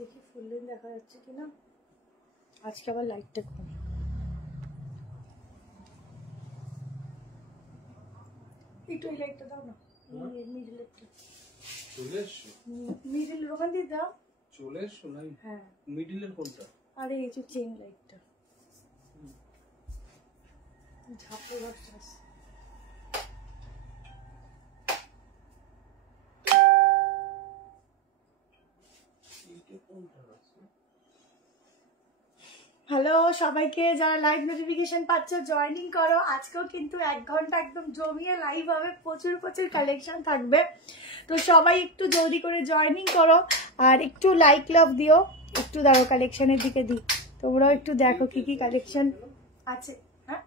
দেখি full length দেখা যাচ্ছে কিনা। আজকে আবার লাইটটা কম। একটু এই লাইটটা দাও না, মিডলেরটা চলে এসছো? মিডল ওখান দিয়ে দাও। চলে এসছো নাই? হ্যাঁ। মিডলের কোনটা? আরে এই যে চেইন লাইটটা ঝাপড় বসছে। হ্যালো সবাইকে, যারা লাইভ নোটিফিকেশন পাচ্ছ জয়েনিং করো। আজকেও কিন্তু 1 ঘন্টা একদম জমিয়ে লাইভ হবে, প্রচুর প্রচুর কালেকশন থাকবে। তো সবাই একটু জলদি করে জয়েনিং করো আর একটু লাইক লাভ দিও। একটু দাঁড়ো কালেকশনের দিকে দিই, তোমরাও একটু দেখো কি কি কালেকশন আছে। হ্যাঁ,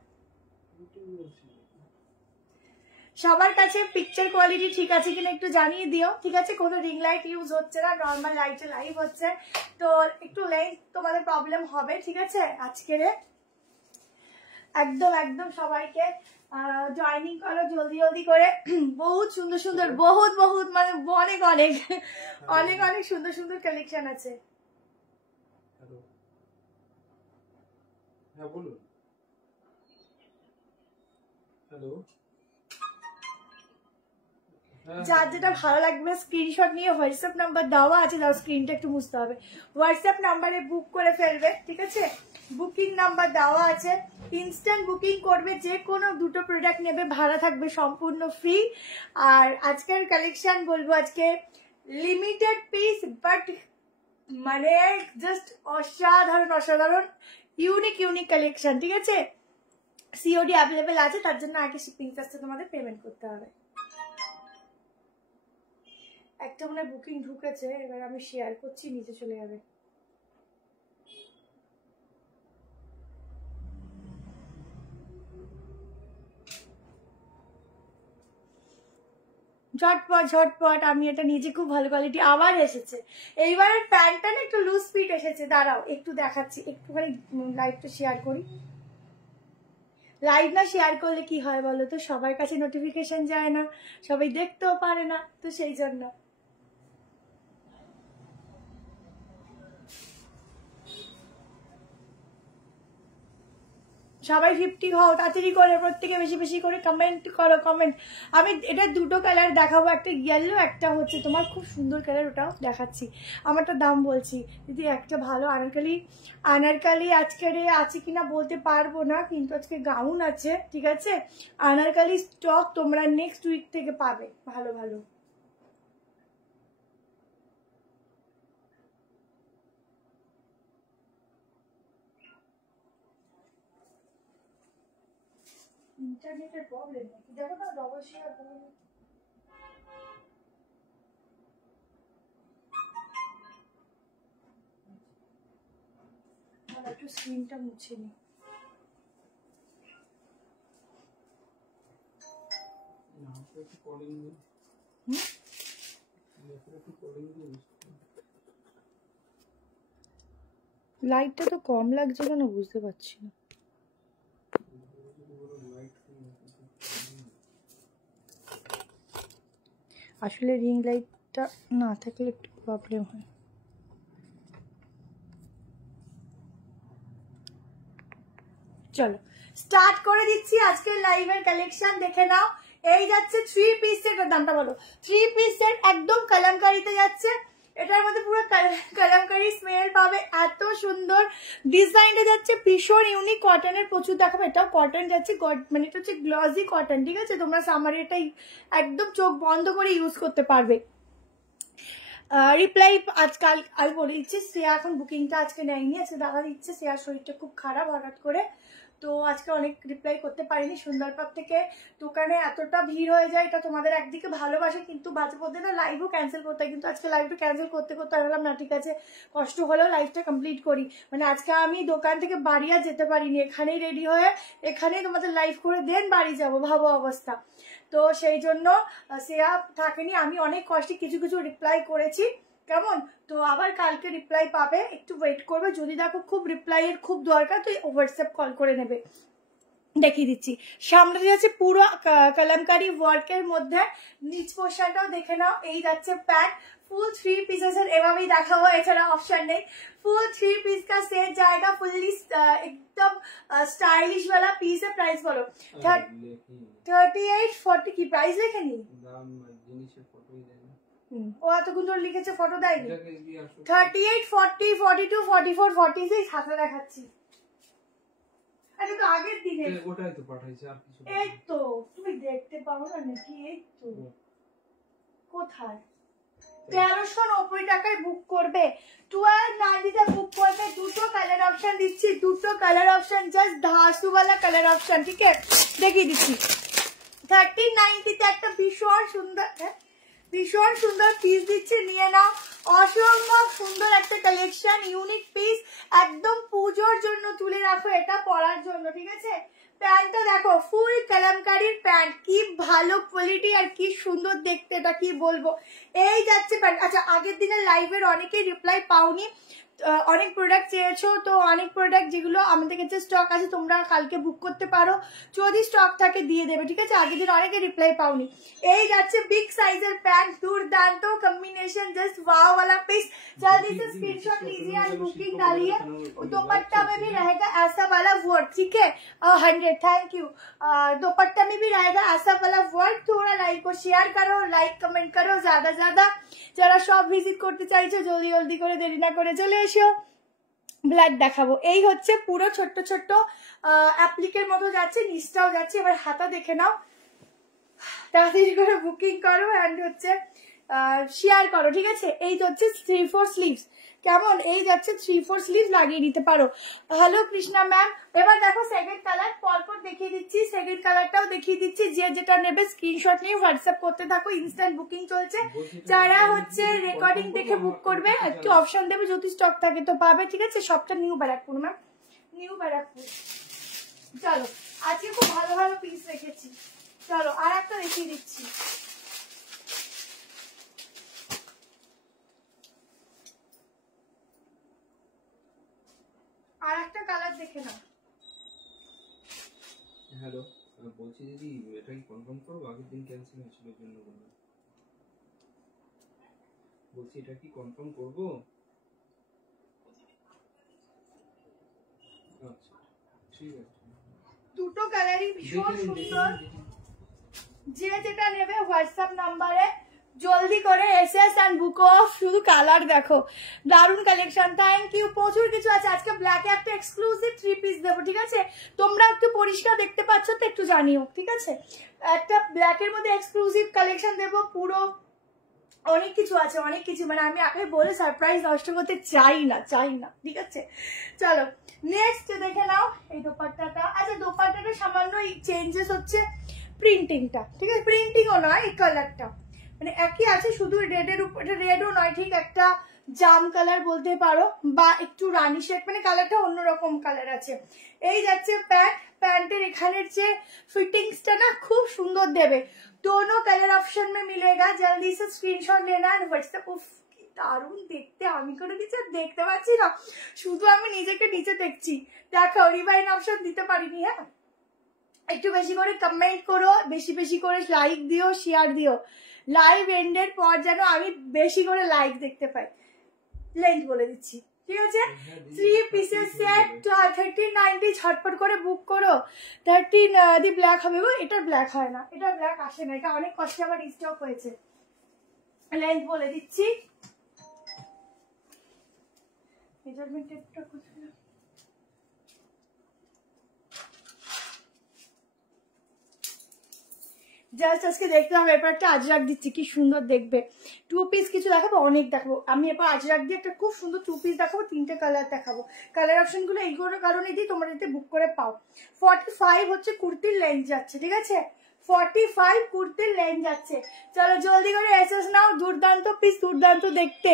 সবার কাছে পিকচার কোয়ালিটি ঠিক আছে কিনা একটু জানিয়ে দিও, ঠিক আছে? কোনো রিং লাইট ইউজ হচ্ছে না, নর্মাল লাইটে লাইভ হচ্ছে, তো একটু লেন্থ তোমাদের প্রবলেম হবে, ঠিক আছে? আজকের একদম একদম সবাইকে জয়েনিং করো জলদি জলদি করে। বহুত সুন্দর সুন্দর, বহুত বহুত মানে অনেক অনেক অনেক অনেক সুন্দর সুন্দর কালেকশন আছে। হ্যাঁ বলুন। হ্যালো, যার যেটা ভালো লাগবে স্ক্রিনশট নিয়ে হোয়াটসঅ্যাপ নাম্বার দেওয়া আছে, তার স্ক্রিনটা একটু মুছতে হবে, হোয়াটসঅ্যাপ নাম্বারে বুক করে ফেলবে, ঠিক আছে? বুকিং নাম্বার দেওয়া আছে, ইনস্ট্যান্ট বুকিং করবে। যে কোনো দুটো প্রোডাক্ট নেবে, ভাড়া থাকবে সম্পূর্ণ ফ্রি। আর আজকের কালেকশন বলবো আজকে লিমিটেড পিস, বাট মানে জাস্ট অসাধারণ অসাধারণ ইউনিক ইউনিক কালেকশন, ঠিক আছে? সিওডি অ্যাভেলেবেল আছে, তার জন্য আগে শিপিং চার্জটা তোমাদের পেমেন্ট করতে হবে। একটা মনে বুকিং ঢুকেছে, এবার আমি শেয়ার করছি, নিচে চলে যাবে। ঝটপট ঝটপট, আমি এটা নিজে খুব ভালো কোয়ালিটি আবার এসেছে। এইবারের প্যান্টটা না একটু লুজ ফিট এসেছে, দাঁড়াও একটু দেখাচ্ছি, একটুখানি লাইভটা শেয়ার করি। লাইভ না শেয়ার করলে কি হয় বলো তো, সবার কাছে নোটিফিকেশন যায় না, সবাই দেখতেও পারে না, তো সেই জন্য। সবাই 50 হও তাড়াতাড়ি করে, প্রত্যেকে বেশি বেশি করে কমেন্ট করো, কমেন্ট। আমি এটা দুটো কালার দেখাবো, একটা ইয়েলো, একটা হচ্ছে তোমার খুব সুন্দর কালার, ওটাও দেখাচ্ছি। আমারটা দাম বলছি দিদি, একটা ভালো আনারকালি, আনারকালি আজকের আছে কিনা বলতে পারবো না, কিন্তু আজকে গাউন আছে, ঠিক আছে? আনারকালি স্টক তোমরা নেক্সট উইক থেকে পাবে ভালো ভালো। ইন্টারনেটের প্রবলেম নাকি দেখো না, ডবল শেয়ার করুন। একটু স্ক্রিনটা মুছে নি। লাইটটা তো কম লাগছে কেন বুঝতে পারছি না। আসলে রিং লাইটটা না থাকলে একটু প্রবলেম হয়। চলো স্টার্ট করে দিচ্ছি আজকের লাইভের কালেকশন, দেখে নাও। এই যাচ্ছে 3 পিস সেট, দামটা বলো। 3 পিস সেট একদম কালামকারিতে যাচ্ছে, এটার মধ্যে পুরো কালামকারি স্মেল পাবে, এত সুন্দর ডিজাইনটা যাচ্ছে, ভীষণ ইউনিক, কটনের প্রচুর দেখাবো। এটাও কটন যাচ্ছে, মানে এটা হচ্ছে গ্লসি কটন, ঠিক আছে? তোমরা সামারে এটা একদম চোখ বন্ধ করে ইউজ করতে পারবে। রিপ্লাই আজকাল আমি বলে দিচ্ছি, শ্রেয়া এখন বুকিংটা আজকে নেয়নি, আজকে দাদা দিচ্ছে, শ্রেয়ার শরীরটা খুব খারাপ হঠাৎ করে, তো আজকে অনেক রিপ্লাই করতে পারিনি। সুন্দরপাড় থেকে দোকানে এতটা ভিড় হয়ে যায়, এটা তোমাদের একদিকে ভালোবাসে, কিন্তু বাজে পথে না লাইভও ক্যান্সেল করতে হয়, কিন্তু আজকে লাইভটা ক্যান্সেল করতে করতে আমি বললাম না ঠিক আছে, কষ্ট হলেও লাইভটা কমপ্লিট করি। মানে আজকে আমি দোকান থেকে বাড়ি আর যেতে পারিনি, এখানেই রেডি হয়ে এখানেই তোমাদের লাইভ করে দেন বাড়ি যাবো, ভাবো অবস্থা। তো সেই জন্য শ্রেয়া থাকেনি, আমি অনেক কষ্টে কিছু কিছু রিপ্লাই করেছি, কেমন? তো আবার কালকে রিপ্লাই পাবে, একটু ওয়েট করবে। যদি দেখো খুব রিপ্লাইয়ের খুব দরকার, তো হোয়াটসঅ্যাপ কল করে নেবে। দেখিয়ে দিচ্ছি, সামনে যাচ্ছে পুরো কালামকারি ওয়ার্কের মধ্যে, নিচ পোর্শনটাও দেখে নাও। এই যাচ্ছে প্যান্ট, फुल 3 पीसेस एभाবেই দেখাবো, এছাড়া অপশন নেই। फुल 3 पीस का सेट जाएगा, फुल्ली एकदम स्टाइलिश वाला पीस है। प्राइस बोलो। 3840 की प्राइस लेखेनी দাম জিনিসের ফটোই দেয় না। ও এতক্ষণ ধরে লিখেছে, ফটো দেয়নি। 38 40 42 44 46 হাতে দেখাচ্ছি। এটা তো আগের দিনে, ওটাই তো পাঠাইছে, আর কিছু এই তো তুমি দেখতে পাও না নাকি? এই তো কোথায় 1390 টাকায় বুক করবে, 1290 বুক করবে। দুটো কালার অপশন দিচ্ছি, দুটো কালার অপশন, জাস্ট ধাসু वाला কালার অপশন, ঠিক আছে? দেখিয়ে দিচ্ছি। 1390 তে একটা ভীষণ সুন্দর পিস দিচ্ছি, নিয়ে নাও। অসম্ভব সুন্দর একটা কালেকশন, ইউনিক পিস, একদম পুজোর জন্য তুলে রাখো, এটা পরার জন্য, ঠিক আছে? প্যান্টটা দেখো, ফুল কালামকারীর প্যান্ট, কি ভালো কোয়ালিটি আর কি সুন্দর দেখতে, এটা কি বলবো। এই যাচ্ছে প্যান্ট। আচ্ছা, আগের দিনের লাইভের অনেকেই রিপ্লাই পাওনি, অনেক প্রোডাক্ট চেয়েছো, তো অনেক প্রোডাক্ট যেগুলো আমাদের কাছে স্টক আছে তোমরা কালকে বুক করতে পারো, যদি স্টক থাকে দিয়ে দেবে, ঠিক আছে? আগের দিন অনেকে রিপ্লাই পাওনি। এই যাচ্ছে বিগ সাইজের প্যান্ট, দুর্দান্ত कॉम्बिनेशन, जस्ट वाव वाला पीस। जल्दी से स्क्रीनशॉट लीजिए और बुकिंग डालिए। दुपट्टा में भी रहेगा ऐसा वाला वर्क, ठीक है? 100 थैंक यू। दुपट्टा में भी रहेगा ऐसा वाला वर्क। थोड़ा लाइक को शेयर करो, लाइक कमेंट करो ज्यादा। যারা সব ভিজিট করতে চাইছো জলদি করে, দেরি না করে চলে এসো। ব্ল্যাক দেখাবো। এই হচ্ছে পুরো ছোট্ট ছোট্ট অ্যাপ্লিকের মতো যাচ্ছে, নিচটাও যাচ্ছে। এবার হাতা দেখে নাও, তাড়াতাড়ি করে বুকিং করো এন্ড হচ্ছে শেয়ার করো, ঠিক আছে? এই হচ্ছে 3-4 স্লিভস, কেমন? এই যাচ্ছে 3-4 স্লিভস লাগিয়ে নিতে পারো। Hello Krishna ma'am. এবার দেখো সেকেন্ড কালার, পরপর দেখিয়ে দিচ্ছি, সেকেন্ড কালারটাও দেখিয়ে দিচ্ছি। যে যেটা নেবে স্ক্রিনশট নিয়ে হোয়াটসঅ্যাপ করতে থাকো, ইনস্ট্যান্ট বুকিং চলছে। যারা হচ্ছে রেকর্ডিং দেখে বুক করবে একটু অপশন দেবে, যদি স্টক থাকে তো পাবে, ঠিক আছে? সবটা new Barrackpore ma'am, new Barrackpore. চলো, আজকে খুব ভালো ভালো পিস রেখেছি। চলো আর একটা দেখিয়ে দিচ্ছি। আর একটা কালার দেখে নাও। হ্যালো, বলছি দিদি, এটা কি কনফার্ম করবো? আগের দিন ক্যান্সেল হয়েছিল এর জন্য বললাম। বলছি এটা কি কনফার্ম করবো? আচ্ছা ঠিক আছে। দুটো কালারই ভীষণ সুন্দর। যে যেটা নেবে হোয়াটসঅ্যাপ নাম্বারে জলদি করে এসএস এন্ড বুক অফ। শুধু কালার দেখো, দারুন কালেকশন। Thank you. প্রচুর কিছু আছে আজকে। ব্ল্যাকে একটা এক্সক্লুসিভ 3 পিস দেবো, ঠিক আছে? তোমরা একটু পরিষ্কার দেখতে পাচ্ছ তো একটু জানিও, ঠিক আছে? একটা ব্ল্যাকের মধ্যে এক্সক্লুসিভ কালেকশন দেবো, পুরো অনেক কিছু আছে, অনেক কিছু, মানে আমি আগে বলে সারপ্রাইজ নষ্ট করতে চাই না, ঠিক আছে? চলো নেক্সট দেখে নাও এই দোপাট্টাটা। আচ্ছা, দোপাট্টাটা সামান্য চেঞ্জেস হচ্ছে প্রিন্টিংটা, ঠিক আছে? প্রিন্টিংও নয়, এই কালারটা মানে একই আছে, শুধু রেডের উপর, রেডও নয় ঠিক, একটা জাম কালার বলতে পারো, বা একটু রানি শেড, মানে কালারটা অন্যরকম কালার আছে। এই যাচ্ছে প্যান্ট, প্যান্টের এখানের যে ফিটিংসটা না খুব সুন্দর দেবে। दोनों कलर ऑप्शन में मिलेगा, जल्दी से स्क्रीनशॉट लेना है व्हाट्सएप। उफ কি দারুণ দেখতে, আমি করে দিচ্ছি, দেখতে পাচ্ছি না, শুধু আমি নিজেকে নিচে দেখছি। দেখো রিভাইন অপশন দিতে পারিনি। হ্যাঁ, একটু বেশি করে কমেন্ট করো, বেশি করে লাইক দিও, শেয়ার দিও। লাইভ এন্ডের পর যেন আমি বেশি করে লাইক দেখতে পাই। লেন্থ বলে দিচ্ছি, ঠিক আছে? 3 পিসের সেট 1390, ঝটপট করে বুক করো। 13 দি ব্ল্যাক হবে গো, এটা ব্ল্যাক হয় না, এটা ব্ল্যাক আসে না, এটা অনেক কষ্টে আবার স্টক হয়েছে। লেন্থ বলে দিচ্ছি, মেজারমেন্ট টেপটা কোথায়? জাস্ট আজকে দেখতে হবে। এরপর একটা আজরাক দিচ্ছি, কি সুন্দর দেখবে। 2 পিস কিছু দেখাবো, অনেক দেখাবো। আমি এরপর আজরাক দিয়ে একটা খুব সুন্দর 2 পিস দেখাবো, 3টে কালার দেখাবো। কালার অপশন গুলো এইগুলোর কারণে দিই, তোমরা যাতে বুক করে পাও। 45 হচ্ছে কুর্তির লেন্থ যাচ্ছে, ঠিক আছে? 45 কুর্তির লেন্থ যাচ্ছে। চলো জলদি করে এসএস নাও। দুর্দান্ত পিস, দুর্দান্ত দেখতে,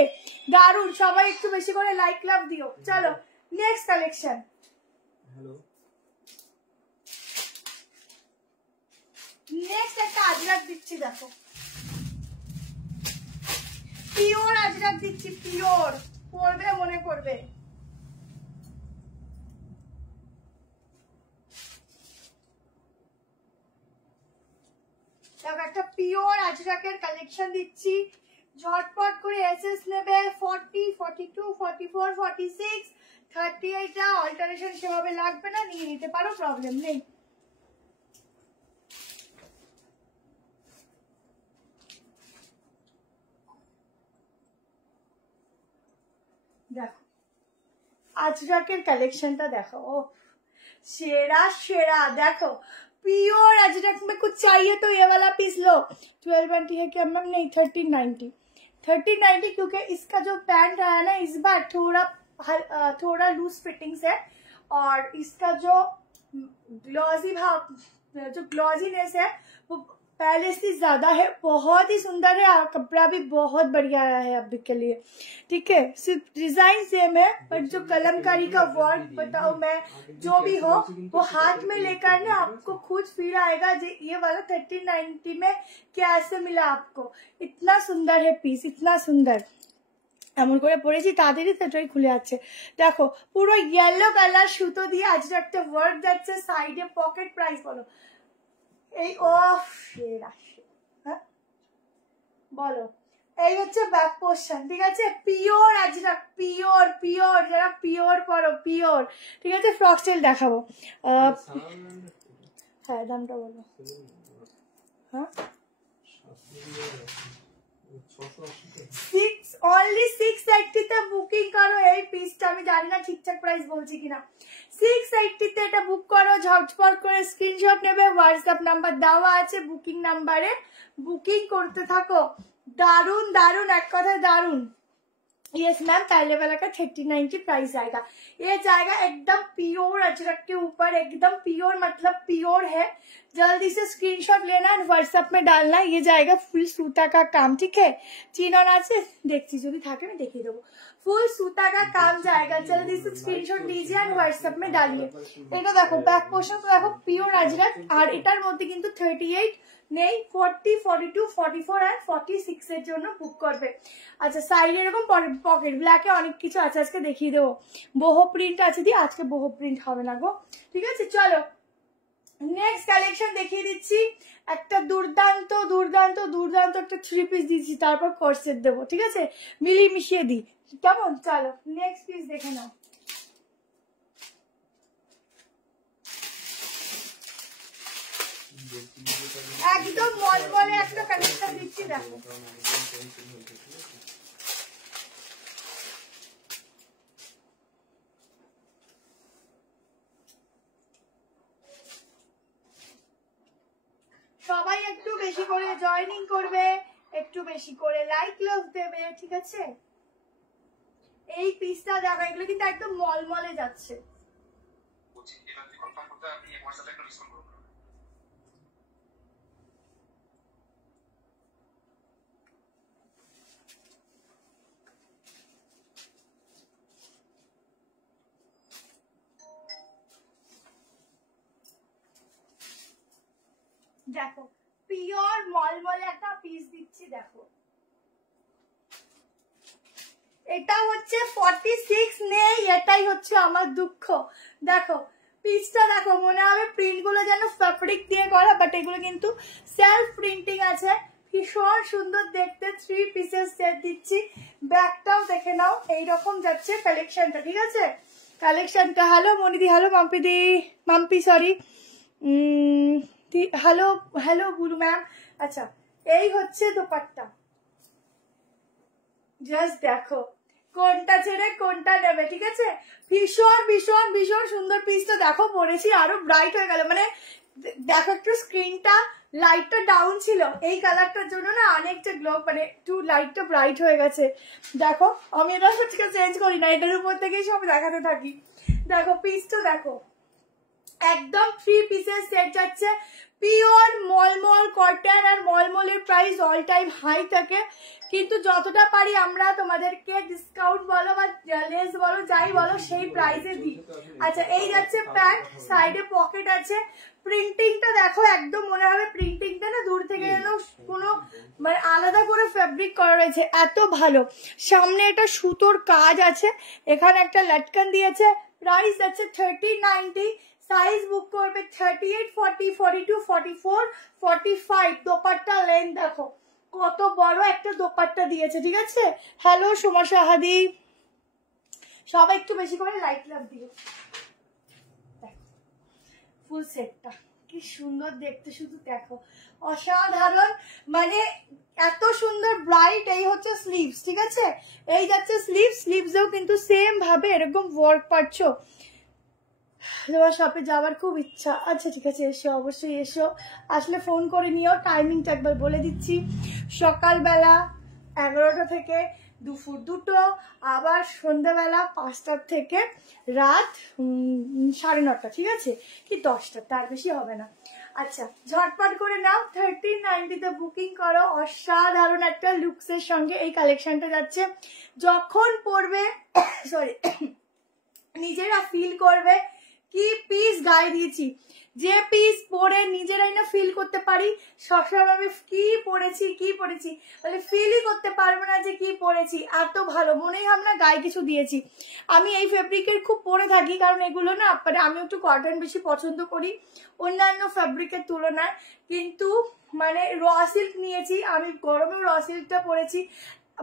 দারুণ। সবাই একটু বেশি করে লাইক লাভ দিও। চলো নেক্সট কালেকশন। হ্যালো, নেক্সট একটা আজরাক দিচ্ছি, দেখো পিওর আজরাক দিচ্ছি, পিওর, পরবে মনে করবে। দেখো একটা পিওর আজরাকের কালেকশন দিচ্ছি, ঝটপট করে এসএস নেবে 40, 42, 44, 46, 38 অল্টারেশন সেভাবে লাগবে না, নিয়ে নিতে পারো, প্রবলেম নেই। দেখো আজরাকের কালেक्शनটা देखो, ओ शेरा शेरा, देखो प्योर अजरक में कुछ चाहिए तो ये वाला पीस लो। 1220 है क्या मैम? नहीं 1390 क्योंकि इसका जो पैंट आया ना इस बार थोड़ा लूज फिटिंग्स है, और इसका जो ग्लॉजीनेस है वो पहले से ज्यादा है, बहुत ही सुंदर है, और कपड़ा भी बहुत बढ़िया आया है अभी के लिए, ठीक है। सिर्फ डिजाइन सेम है पर जो कलमकारी का वर्क बताओ मैं जो भी हो वो हाथ में लेकर ना आपको खुद फील आएगा ये वाला 1390 में कैसे मिला आपको। इतना सुंदर है पीस, इतना सुंदर। এমন করে পরেছি তাদেরই সেটাই খুলে আছে। দেখো পুরো ইয়েলো কালার সুতো দিয়ে আজরাকটা ওয়ার্ক যাচ্ছে, সাইডে পকেট, প্রাইস বলো এই অফ সেরা, হ্যাঁ বলো, এই হচ্ছে ব্যাক পোর্শন, ঠিক আছে। পিওর আজরাক, পিওর পিওর, যারা পিওর পরো পিওর, ঠিক আছে। ফ্রক স্টাইল দেখাবো, হ্যাঁ দামটা বলো। হ্যাঁ only 680 তে বুকিং করো এই পিসটা। আমি জানি না ঠিকঠাক প্রাইস বলছি কিনা। 680 তে এটা বুক করো, ঝটপট করে স্ক্রিনশট নেবে, হোয়াটসঅ্যাপ নাম্বার দেওয়া আছে, বুকিং নাম্বারে বুকিং করতে থাকো। দারুন দারুন, এক কথায় दारुन। यस मैम, पहले वाला का 1390 प्राइस आएगा। ये जाएगा एकदम प्योर अजरक के ऊपर, एकदम प्योर मतलब प्योर है। जल्दी से स्क्रीनशॉट लेना है, व्हाट्सएप में डालना है। ये जाएगा फुल सूता का काम, ठीक है। चिनन আছে দেখছি যদি থাকে আমি দেখিয়ে দেবো। ফুল सूता का काम जाएगा, जल्दी से स्क्रीनशॉट लीजिए और व्हाट्सएप में डालिए। এটা দেখো ব্যাক পোর্শন দেখো পিওর अजरक, আর এটার মধ্যে কিন্তু 38 নেই, 40, 42, 44 আর 46 এর জন্য বুক করবে। আচ্ছা সাইডে এরকম পকেট ব্ল্যাকে অনেক কিছু আছে, আজকে দেখিয়ে দেবো। বহু প্রিন্ট আছে দিয়ে আজকে বহু প্রিন্ট হবে না গো, ঠিক আছে। চলো নেক্সট কালেকশন দেখিয়ে দিচ্ছি। একটা দুর্দান্ত দুর্দান্ত দুর্দান্ত একটা 3 পিস দিচ্ছি, তারপর কর্সেট দেবো, ঠিক আছে। মিলিয়ে মিশিয়ে দিই, কেমন? চলো নেক্সট পিস দেখে নাও। একদম মলমলে একটা কালেকশন দিচ্ছি, দেখো। সবাই একটু বেশি করে জয়েনিং করবে, একটু বেশি করে লাইক লাভ দেবে, ঠিক আছে। এই পিসটা দেখো, এগুলো কিন্তু একদম মলমলে যাচ্ছে। দেখো পিওর মলমলে একটা পিস দিচ্ছি, দেখো এটা হচ্ছে 46 নেই, এটাই হচ্ছে আমার দুঃখ। দেখো পিসটা দেখো, মনে হবে প্রিন্ট গুলো যেন ফ্যাব্রিক দিয়ে করা, বাট এগুলো কিন্তু সেলফ প্রিন্টিং আছে, ভীষণ সুন্দর দেখতে। 3 পিসের সেট দিচ্ছি। ব্যাকটাও দেখে নাও, এইরকম যাচ্ছে কালেকশনটা, ঠিক আছে। কালেকশনটা হ্যালো মনিদি, হ্যালো মাম্পিদি, Mampi sorry, hello hello Guru ma'am. আচ্ছা এই হচ্ছে দোপাট্টা, জাস্ট দেখো কোনটা ছেড়ে কোনটা নেবে, ঠিক আছে। ভীষণ ভীষণ ভীষণ সুন্দর পিসটা দেখো, পরেছি আরো ব্রাইট হয়ে গেল। মানে দেখো একটু স্ক্রিনটা লাইটটা ডাউন ছিল, এই কালারটার জন্য না অনেকটা গ্লো, মানে একটু লাইটটা ব্রাইট হয়ে গেছে। দেখো আমি এটা ঠিক চেঞ্জ করি না, এটার উপর থেকেই সব দেখাতে থাকি। দেখো পিসটা দেখো, একদম 3 পিসের সেট যাচ্ছে। পিওর মলমল কটন, আর মলমলের প্রাইস অল টাইম হাই থাকে, কিন্তু যতটা পারি আমরা তোমাদেরকে ডিসকাউন্ট বলো বা লেস বলো যাই বলো সেই প্রাইসে দিই। আচ্ছা এই যাচ্ছে প্যান্ট, সাইডে পকেট আছে। প্রিন্টিংটা দেখো, একদম মনে হবে প্রিন্টিংটা না দূর থেকে যেন কোনো মানে আলাদা করে ফেব্রিক করা রয়েছে, এত ভালো। সামনে একটা সুতোর কাজ আছে, এখানে একটা লটকন দিয়েছে। প্রাইস আছে 1390। সাইজ বুক করবে 38, 40, 42, 44, 45। দোপাট্টা লেন্থ দেখো, কত বড় একটা দোপাট্টা দিয়েছে, ঠিক আছে। হ্যালো সোমা সাহাদি, সবাই একটু বেশি করে লাইক লাভ দিও। ফুল সেটটা কি সুন্দর দেখতে, শুধু দেখো, অসাধারণ, মানে এত সুন্দর ব্রাইট। এই হচ্ছে স্লিভস, ঠিক আছে, এই যাচ্ছে স্লিভস, স্লিভসেও কিন্তু সেম ভাবে এরকম ওয়ার্ক পাচ্ছ। তোমার শপে যাওয়ার খুব ইচ্ছা, আচ্ছা ঠিক আছে এসো, অবশ্যই এসো, আসলে ফোন করে নিও। টাইমিংটা একবার বলে দিচ্ছি, সকালবেলা 11টা থেকে দুপুর 2টো, আবার সন্ধ্যাবেলা 5টার থেকে রাত 9:30, ঠিক আছে, কি 10টা, তার বেশি হবে না। আচ্ছা ঝটপট করে নাও, 1390 বুকিং করো। অসাধারণ একটা লুকসের সঙ্গে এই কালেকশনটা যাচ্ছে, যখন পরবে সরি নিজেরা ফিল করবে কি পিস গায়ে দিয়েছি। যে পিস পরে নিজেরাই না ফিল করতে পারি সবসময় আমি কি পরেছি মানে ফিলই করতে পারবো না যে কি পরেছি, এত ভালো মনেই হয় না গায়ে কিছু দিয়েছি। আমি এই ফেব্রিকের খুব পরে থাকি, কারণ এগুলো না মানে আমি একটু কটন বেশি পছন্দ করি অন্যান্য ফেব্রিকের তুলনায়, কিন্তু মানে র সিল্ক নিয়েছি আমি, গরমেও র সিল্কটা পরেছি,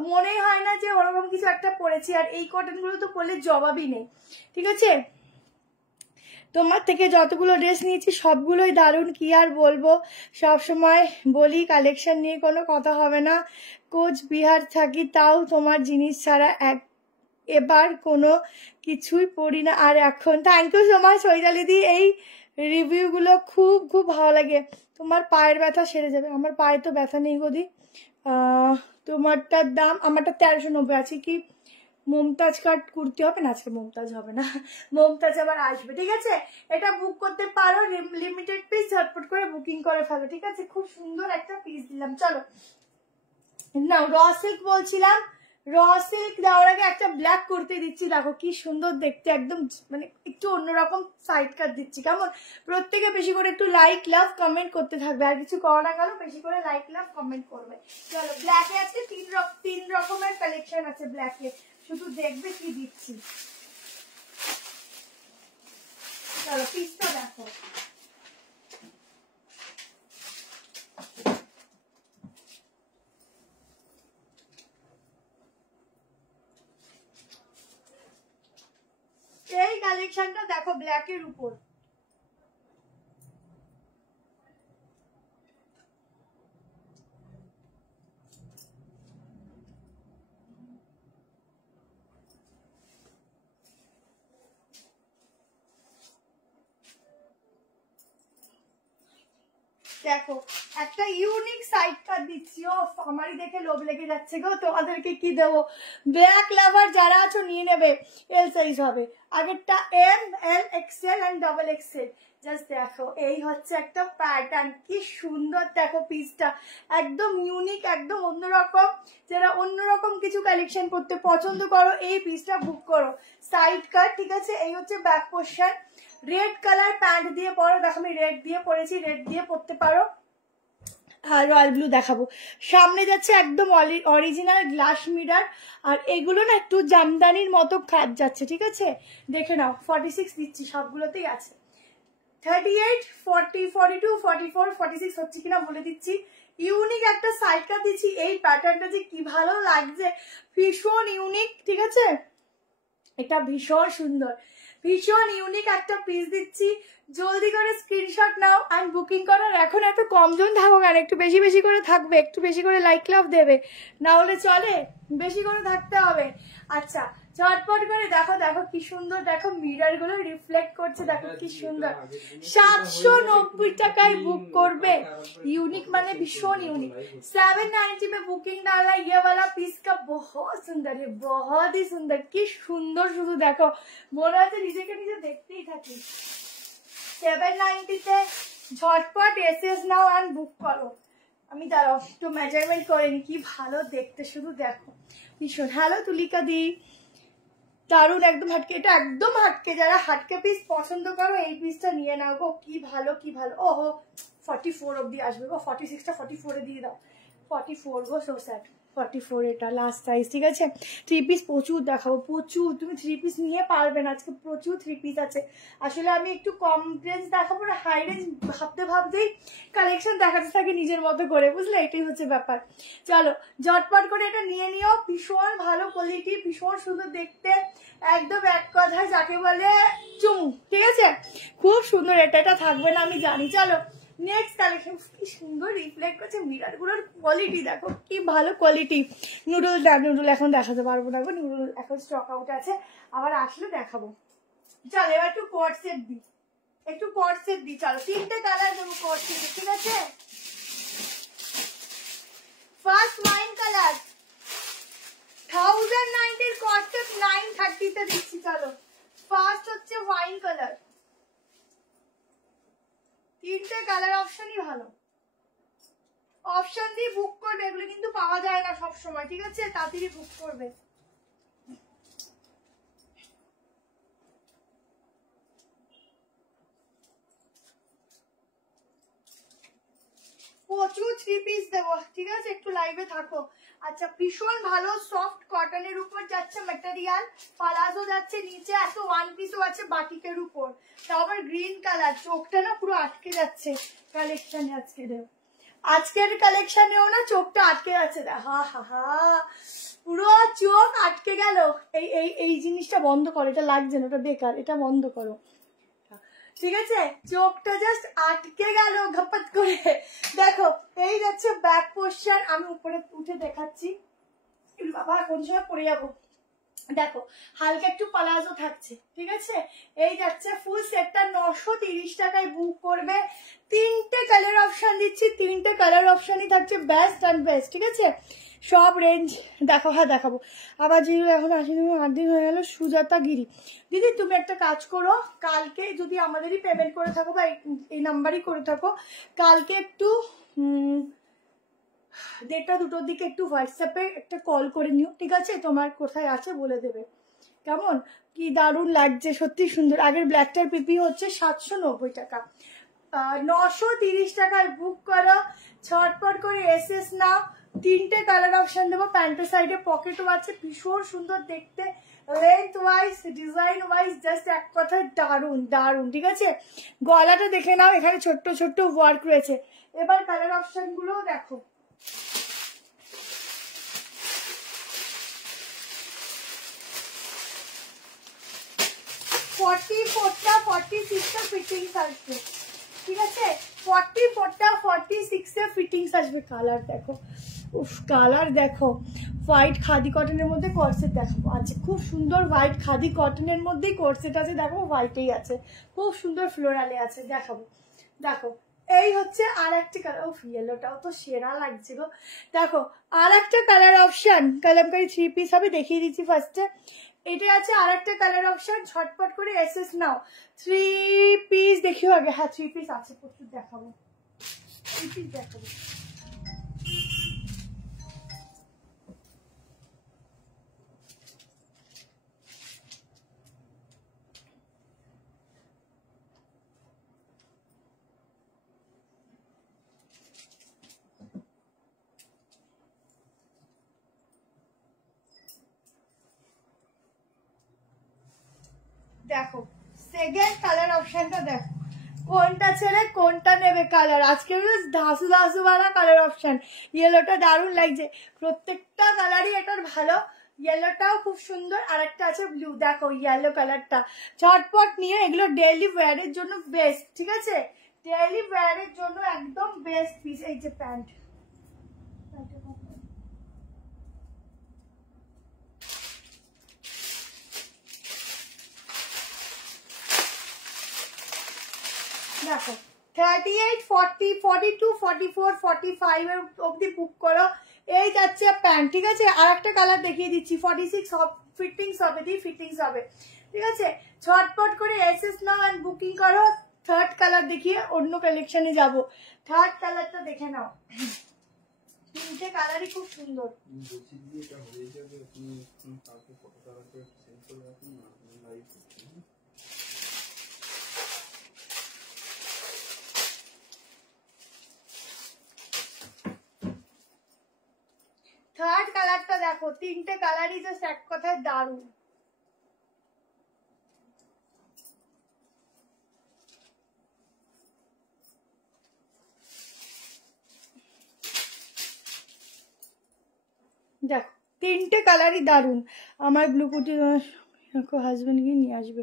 মনেই হয় না যে ওরকম কিছু একটা পরেছি। আর এই কটনগুলো তো পরলে জবাবই নেই, ঠিক আছে। তোমার থেকে যতগুলো ড্রেস নিয়েছি সবগুলোই দারুণ, কি আর বলবো, সব সময় বলি কালেকশন নিয়ে কোনো কথা হবে না, কোচবিহার থাকি তাও তোমার জিনিস ছাড়া এবার কোনো কিছুই পড়ি না। আর এখন থ্যাংক ইউ সো মাচ চৈতালিদি, এই রিভিউগুলো খুব খুব ভালো লাগে। তোমার পায়ের ব্যথা সেরে যাবে, আমার পায়ে তো ব্যথা নেই গদি। তোমারটার দাম, আমারটা 1390 আছে। কি মমতাজ কাট কুর্তি হবে না, আজকে মমতাজ হবে না, মমতাজ আবার আসবে, ঠিক আছে। এটা বুক করতে পারো, লিমিটেড পিস, ঝটপট করে বুকিং করে ফেলো, ঠিক আছে। খুব সুন্দর একটা পিস দিলাম, চলো না। র সিল্ক বলছিলাম, র সিল্ক দেওয়ার আগে একটা ব্ল্যাক কুর্তি দিচ্ছি, দেখো কি সুন্দর দেখতে, একদম মানে একটু অন্যরকম সাইড কাট দিচ্ছি, কেমন। প্রত্যেকে বেশি করে একটু লাইক লাভ কমেন্ট করতে থাকবে, আর কিছু করো না কেন, বেশি করে লাইক লাভ কমেন্ট করবে। চলো ব্ল্যাকে আজকে তিন রকমের কালেকশন আছে ব্ল্যাকে, শুধু দেখবে কি দিচ্ছি। চলো পিসটা দেখো, এই কালেকশনটা দেখো ব্ল্যাকের উপর, দেখো একটা ইউনিক সাইড কাট দিচ্ছি। ও আমারই দেখে লোভ লেগে যাচ্ছে গো, তোমাদেরকে কি দেবো। ব্ল্যাক লাভার যারা আছো নিয়ে নেবে, এল সাইজ হবে, আগেরটা M, L, XL and double XL. Just দেখো এই হচ্ছে একটা প্যাটার্ন, কি সুন্দর দেখো পিসটা, একদম ইউনিক, একদম অন্যরকম। যারা অন্যরকম কিছু কালেকশন করতে পছন্দ করো এই পিসটা বুক করো। সাইড কাট, ঠিক আছে, এই হচ্ছে back portion. Red colour pant দিয়ে পরো, দেখো আমি রেড দিয়ে পরেছি, রেড দিয়ে পরতে পারো। আর রয়্যাল ব্লু দেখাবো, সামনে যাচ্ছে একদম অরিজিনাল গ্লাস মিরর, আর এগুলো না একটু জামদানির মতো কাজ যাচ্ছে, ঠিক আছে। দেখে নাও 46 দিচ্ছি, সবগুলোতেই আছে। 38, 40, 42, 44, 46 হচ্ছে কিনা বলে দিচ্ছি। ইউনিক একটা সাইড কাট দিচ্ছি, এই প্যাটার্নটা যে কি ভালো লাগছে, ভীষণ ইউনিক, ঠিক আছে, এটা ভীষণ সুন্দর, ভীষণ ইউনিক একটা পিস দিচ্ছি। জলদি করে স্ক্রিনশট নাও অ্যান্ড বুকিং করার। এখন এত কমজন থাকো কেন, একটু বেশি বেশি করে থাকবে, একটু বেশি করে লাইক লাভ দেবে, না হলে চলে, বেশি করে থাকতে হবে। আচ্ছা ঝটপট করে দেখো, দেখো কি সুন্দর, দেখো মিরর গুলো রিফ্লেক্ট করছে, দেখো কি সুন্দর। 790 টাকায় বুক করবে, यूनिक মানে ভীষণ ইউনিক। 790 में बुकिंग डाला, ये वाला पीस का बहुत सुंदर है, बहुत ही सुंदर, কি সুন্দর, শুধু দেখো মনে হচ্ছে নিজেকে নিজে দেখতেই থাকি। 790 তে ঝটপট এসএস নাও এন্ড বুক করো। আমি দাঁড়াও একটু মেজারমেন্ট করে নি, কি ভালো দেখতে, শুধু দেখো ভীষণ। হ্যালো তুলিকা দি, দারুন, একদম হাটকে, এটা একদম হাটকে, যারা হাটকে পিস পছন্দ করো এই পিসটা নিয়ে নাও গো, কি ভালো কি ভালো। ওহো 44 অব্দি আসবে গো, 46টা 44 এ দিয়ে দাও, 44 গো, সো স্যাড। 44 এটা লাস্ট সাইজ, ঠিক আছে। 3 পিস প্রচুর দেখাবো, প্রচুর, তুমি 3 পিস নিয়ে পারবে না, আজকে প্রচুর 3 পিস আছে। আসলে আমি একটু কম রেঞ্জ দেখাবো না, হাই রেঞ্জ ভাবতেই কালেকশন দেখাতে থাকি নিজের মতো করে, বুঝলে, এটাই হচ্ছে ব্যাপার। চলো ঝটপট করে এটা নিয়ে নিও, ভীষণ ভালো কোয়ালিটি, ভীষণ সুন্দর দেখতে, একদম এক কথায় যাকে বলে চুমু, ঠিক আছে, খুব সুন্দর। এটা থাকবে না আমি জানি। চলো নেক্সট কালেকশন, কি সুন্দর রিফ্লেক্ট করছে মিররগুলোর কোয়ালিটি দেখো, কি ভালো কোয়ালিটি। নুডল এখন দেখাতে পারবো না, নুডল এখন স্টক আউট আছে, আবার আসলে দেখাবো। চলো এবার একটু কোট সেট দিই, চলো 3টে কালার দেবো কোট সেটে, ঠিক আছে। First wine colour 1090 coat set 930 তে দিচ্ছি। চলো ফার্স্ট হচ্ছে ওয়াইন কালার, 3টে কালার অপশনই ভালো, অপশন দিয়ে বুক করবে, এগুলো কিন্তু পাওয়া যায় না সব সময়, ঠিক আছে, তাড়াতাড়ি বুক করবে। প্রচুর 3 পিস দেবো, ঠিক আছে, একটু লাইভে থাকো। আচ্ছা ভীষণ ভালো সফট কটনের উপর যাচ্ছে ম্যাটেরিয়াল, পালাজো যাচ্ছে নিচে, এত ওয়ান পিসও আছে বাটিকের উপর, তাও আবার গ্রিন কালার, চোখটা না পুরো আটকে যাচ্ছে কালেকশনে আজকের কালেকশনেও না চোখটা আটকে যাচ্ছে, হা হা হা, পুরো চোখ আটকে গেল। এই জিনিসটা বন্ধ করো, এটা লাগছে না, ওটা বেকার, এটা বন্ধ করো, ঠিক আছে, চোখটা জাস্ট আটকে গেল ঘপাত করে। দেখো এই যাচ্ছে ব্যাক পোরশন, আমি উপরে উঠে দেখাচ্ছি, বাবা কোন সময় পড়ে যাবো। দেখো হালকা একটু পালাজো থাকছে, ঠিক আছে, এই যাচ্ছে ফুল সেটটা 930 টাকায় বুক করবে। 3টে কালার অপশন দিচ্ছি, 3টে কালার অপশনই থাকছে বেস্ট অ্যান্ড বেস্ট, ঠিক আছে। সব রেঞ্জ দেখো, হ্যাঁ দেখাবো। আবার যেগুলো এখন 8 দিন হয়ে গেল, সুজাতা গিরি দিদি তুমি একটা কাজ করো, কালকে যদি আমাদেরই পেমেন্ট করে থাকো বা এই নাম্বারই করে থাকো, কালকে একটু 1:30-2টোর দিকে একটু হোয়াটসঅ্যাপে একটা কল করে নিও, ঠিক আছে, তোমার কোথায় আছে বলে দেবে, কেমন, কি দারুণ লাগছে, সত্যি সুন্দর। আগের ব্ল্যাকটার পিপি হচ্ছে 790 টাকা, 930 টাকায় বুক করো, ছটপট করে এসএস নাও। 3টে কালার অপশন দেবো, প্যান্টের সাইডে পকেটও আছে, ভীষণ সুন্দর দেখতে, length wise design wise just এক কথায় দারুণ দারুণ, ঠিক আছে। গলাটা দেখে নাও, এখানে ছোট্ট ছোট্ট ওয়ার্ক রয়েছে। এবার কালার অপশন গুলো দেখো, টা 46টা ফিটিংস আসবে, ঠিক আছে, 44টা 46 এ ফিটিংস আসবে। কালার দেখো, উফ কালার দেখো, হোয়াইট খাদি কটনের মধ্যে কর্সেট দেখাবো, আচ্ছা খুব সুন্দর হোয়াইট খাদি কটনের মধ্যেই কর্সেট আছে, দেখো হোয়াইটেই আছে, খুব সুন্দর ফ্লোরালে আছে, দেখাবো। দেখো এই হচ্ছে আর একটা কালার, ও ইয়েলোটাও তো সেরা লাগছিল। দেখো আর একটা কালার অপশন, কালামকারি 3 পিস হবে, দেখিয়ে দিচ্ছি ফার্স্টে। এটা আছে আর একটা কালার অপশন, ঝটপট করে এসএস নাও। 3 পিস দেখিও আগে, হ্যাঁ 3 পিস আছে, প্রচুর দেখাবো, 3 পিস দেখাবো। দেখো সেকেন্ড কালার অপশনটা দেখো, কোনটা ছেড়ে কোনটা নেবে কালার, আজকে ধাসু ধাসু বানা কালার অপশন। ইয়েলোটা দারুণ লাগছে, প্রত্যেকটা কালারই এটার ভালো, ইয়েলোটাও খুব সুন্দর, আর একটা আছে ব্লু, দেখো ইয়েলো কালারটা, ঝটপট নিয়ে, এগুলো ডেইলি ওয়্যারের জন্য বেস্ট, ঠিক আছে, ডেইলি ওয়্যারের জন্য একদম বেস্ট পিস। এই যে প্যান্ট, দেখো 38, 40, 42, 44, 45 এর অবধি বুক করো। এই যাচ্ছে প্যান্ট, ঠিক আছে, আর একটা কালার দেখিয়ে দিচ্ছি, 46 ফিটিংস হবে, ফিটিংস হবে, ঠিক আছে, ঝটপট করে এসএস নাও এন্ড বুকিং করো। থার্ড কালার দেখিয়ে অন্য কালেকশনে যাব, থার্ড কালারটা দেখে নাও, 3টে কালারই খুব সুন্দর। বলছি দিদি এটা হয়ে যাবে, আপনি কালকে ফটোটা সেন্ড করে রাখুন না, লাইভ করছেন। থার্ড তিনটে কালারই জাস্ট এক কথায় দারুণ। দেখো তিনটে কালারই দারুণ। আমার ব্লু কুটি হাজবেন্ড গিয়ে নিয়ে আসবে।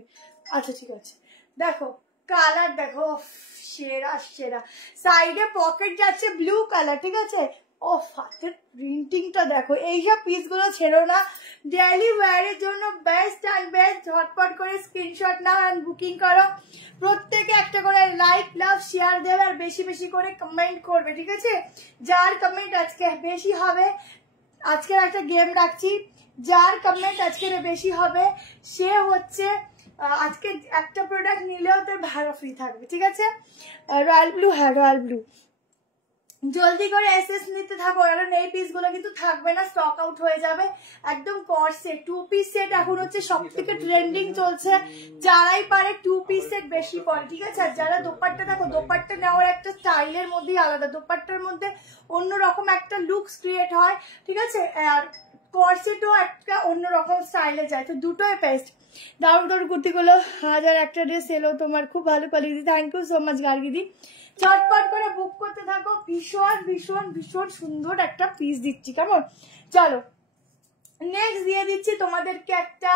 আচ্ছা ঠিক আছে, দেখো কালার দেখো সেরা সেরা। সাইডে পকেট যাচ্ছে ব্লু কালার, ঠিক আছে। ও হাতের প্রিন্টিংটা দেখো, এইসব পিসগুলো ছেড়ো না, ডেইলি ওয়্যারের জন্য বেস্ট অ্যান্ড বেস্ট। ঝটপট করে স্ক্রিনশট নাও অ্যান্ড বুকিং করো। প্রত্যেকে একটা করে লাইক লাভ শেয়ার দেবে আর বেশি বেশি করে কমেন্ট করবে, ঠিক আছে। যার কমেন্ট আজকে বেশি হবে, আজকের একটা গেম রাখছি, যার কমেন্ট আজকের বেশি হবে সে হচ্ছে আজকে একটা প্রোডাক্ট নিলেও তোর ভাড়া ফ্রি থাকবে, ঠিক আছে। রয়্যাল ব্লু, হ্যাঁ রয়্যাল ব্লু। জলদি করে এসএস নিতে থাকো, কারণ এই পিসগুলো কিন্তু থাকবে না, স্টক আউট হয়ে যাবে। একদম কর্ড সেট, 2 পিস সেট এখন হচ্ছে সব থেকে ট্রেন্ডিং চলছে। যারাই পারে 2 পিস সেট বেশি পরে, ঠিক আছে। আর যারা দোপাট্টা, দেখো দোপাট্টা নেওয়ার একটা স্টাইলের মধ্যেই আলাদা, দোপাট্টার মধ্যে অন্যরকম একটা লুকস ক্রিয়েট হয়, ঠিক আছে। আর কর্ড সেটও একটা অন্যরকম স্টাইলে যায়, তো দুটোই বেস্ট। দারুণ দারুণ কুর্তিগুলো, হাজার একটা ড্রেস এলো তোমার, খুব ভালো quality. Thank you so much গার্গিদি। চটপট করে বুক করতে থাকো, ভীষণ ভীষণ ভীষণ সুন্দর একটা পিস দিচ্ছি, কেমন। চলো নেক্সট দিয়ে দিচ্ছি তোমাদেরকে একটা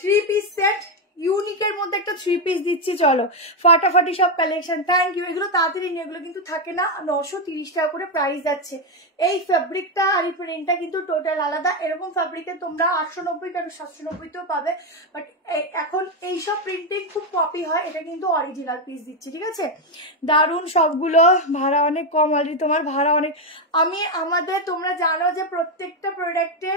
3 পিস সেট, ইউনিকের মধ্যে একটা 3 পিস দিচ্ছি। চলো ফাটাফাটি সব কালেকশন। Thank you. এগুলো তাড়াতাড়ি নিয়ে, এগুলো কিন্তু থাকে না, 930 টাকা করে প্রাইস যাচ্ছে। এই ফ্যাব্রিকটা আর এই প্রিন্টটা কিন্তু টোটাল আলাদা। এরকম ফ্যাব্রিকে তোমরা 890 টাকা 790তেও পাবে, বাট এখন এইসব প্রিন্টিং খুব কপি হয়, এটা কিন্তু অরিজিনাল পিস দিচ্ছি, ঠিক আছে। দারুণ সবগুলো, ভাড়া অনেক কম, অলরেডি তোমার ভাড়া অনেক। আমাদের তোমরা জানো যে প্রত্যেকটা প্রোডাক্টে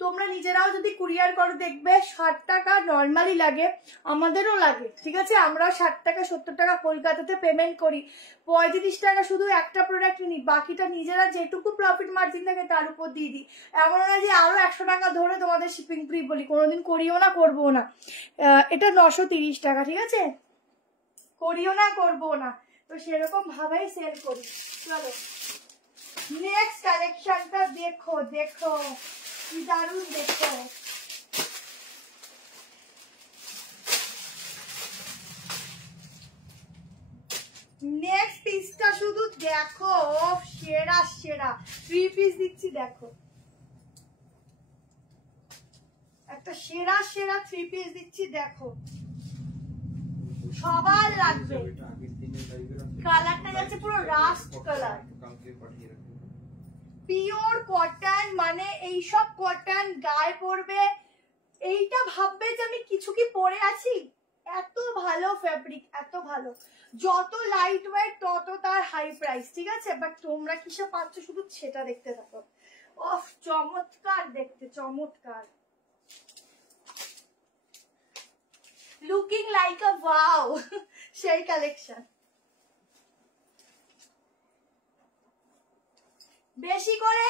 তোমরা নিজেরাও যদি কুরিয়ার করো দেখবে 60 টাকা নর্মালি লাগে, আমাদেরও লাগে, ঠিক আছে। আমরা 60 টাকা 70 টাকা কলকাতাতে পেমেন্ট করি, 35 টাকা শুধু একটা প্রোডাক্ট নিই, বাকিটা নিজেরা যেটুকু প্রফিট মার্জিন থাকে তার উপর দিয়ে দিই। এমন না যে আরো 100 টাকা ধরে তোমাদের শিপিং ফ্রি বলি, কোনোদিন করিও না, করবো না। এটা 930 টাকা, ঠিক আছে, করিও না, করবো না, তো সেরকম ভাবেই সেল করি। চলো নেক্সট কালেকশনটা দেখো, দেখো কি দারুণ, দেখো নেক্সট পিসটা শুধু দেখো, সেরা সেরা 3 পিস দিচ্ছি। দেখো একটা সেরা সেরা 3 পিস দিচ্ছি, দেখো সবার লাগবে। কালারটা যাচ্ছে পুরো রাস্ট কালার, পিওর কটন, মানে এইসব কটন গায়ে পরবে, এইটা ভাববে যে আমি কিছু কি পরে আছি। এত ভালো ফ্যাব্রিক, এত ভালো, যত লাইট ওয়েট তত তার হাই প্রাইস, ঠিক আছে। বাট তোমরা কিসব পাচ্ছ শুধু সেটা দেখতে থাকো। অফ চমৎকার দেখতে, চমৎকার, লুকিং লাইক আ ওয়াও, সেই কালেকশন। বেশি করে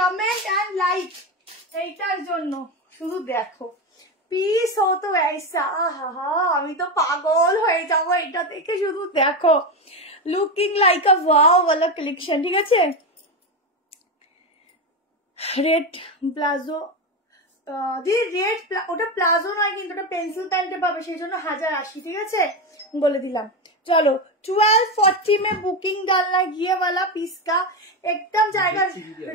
কমেন্ট এন্ড লাইক এইটার জন্য, শুধু দেখো পিস হো তো ऐसा, আহা আমি তো পাগল হয়ে যাবো এটা দেখে, শুধু দেখো লুকিং লাইক আ ওয়াও वाला কালেকশন, ঠিক আছে। রেড প্লাজো, রেড ওটা প্লাজো নয় কিন্তু ওটা পেন্সিল প্যান্টে পাবে, সেই জন্য 1080, ঠিক আছে, বলে দিলাম। चलो 1240 में बुकिंग डालना, ये वाला पीस का एकदम जाएगा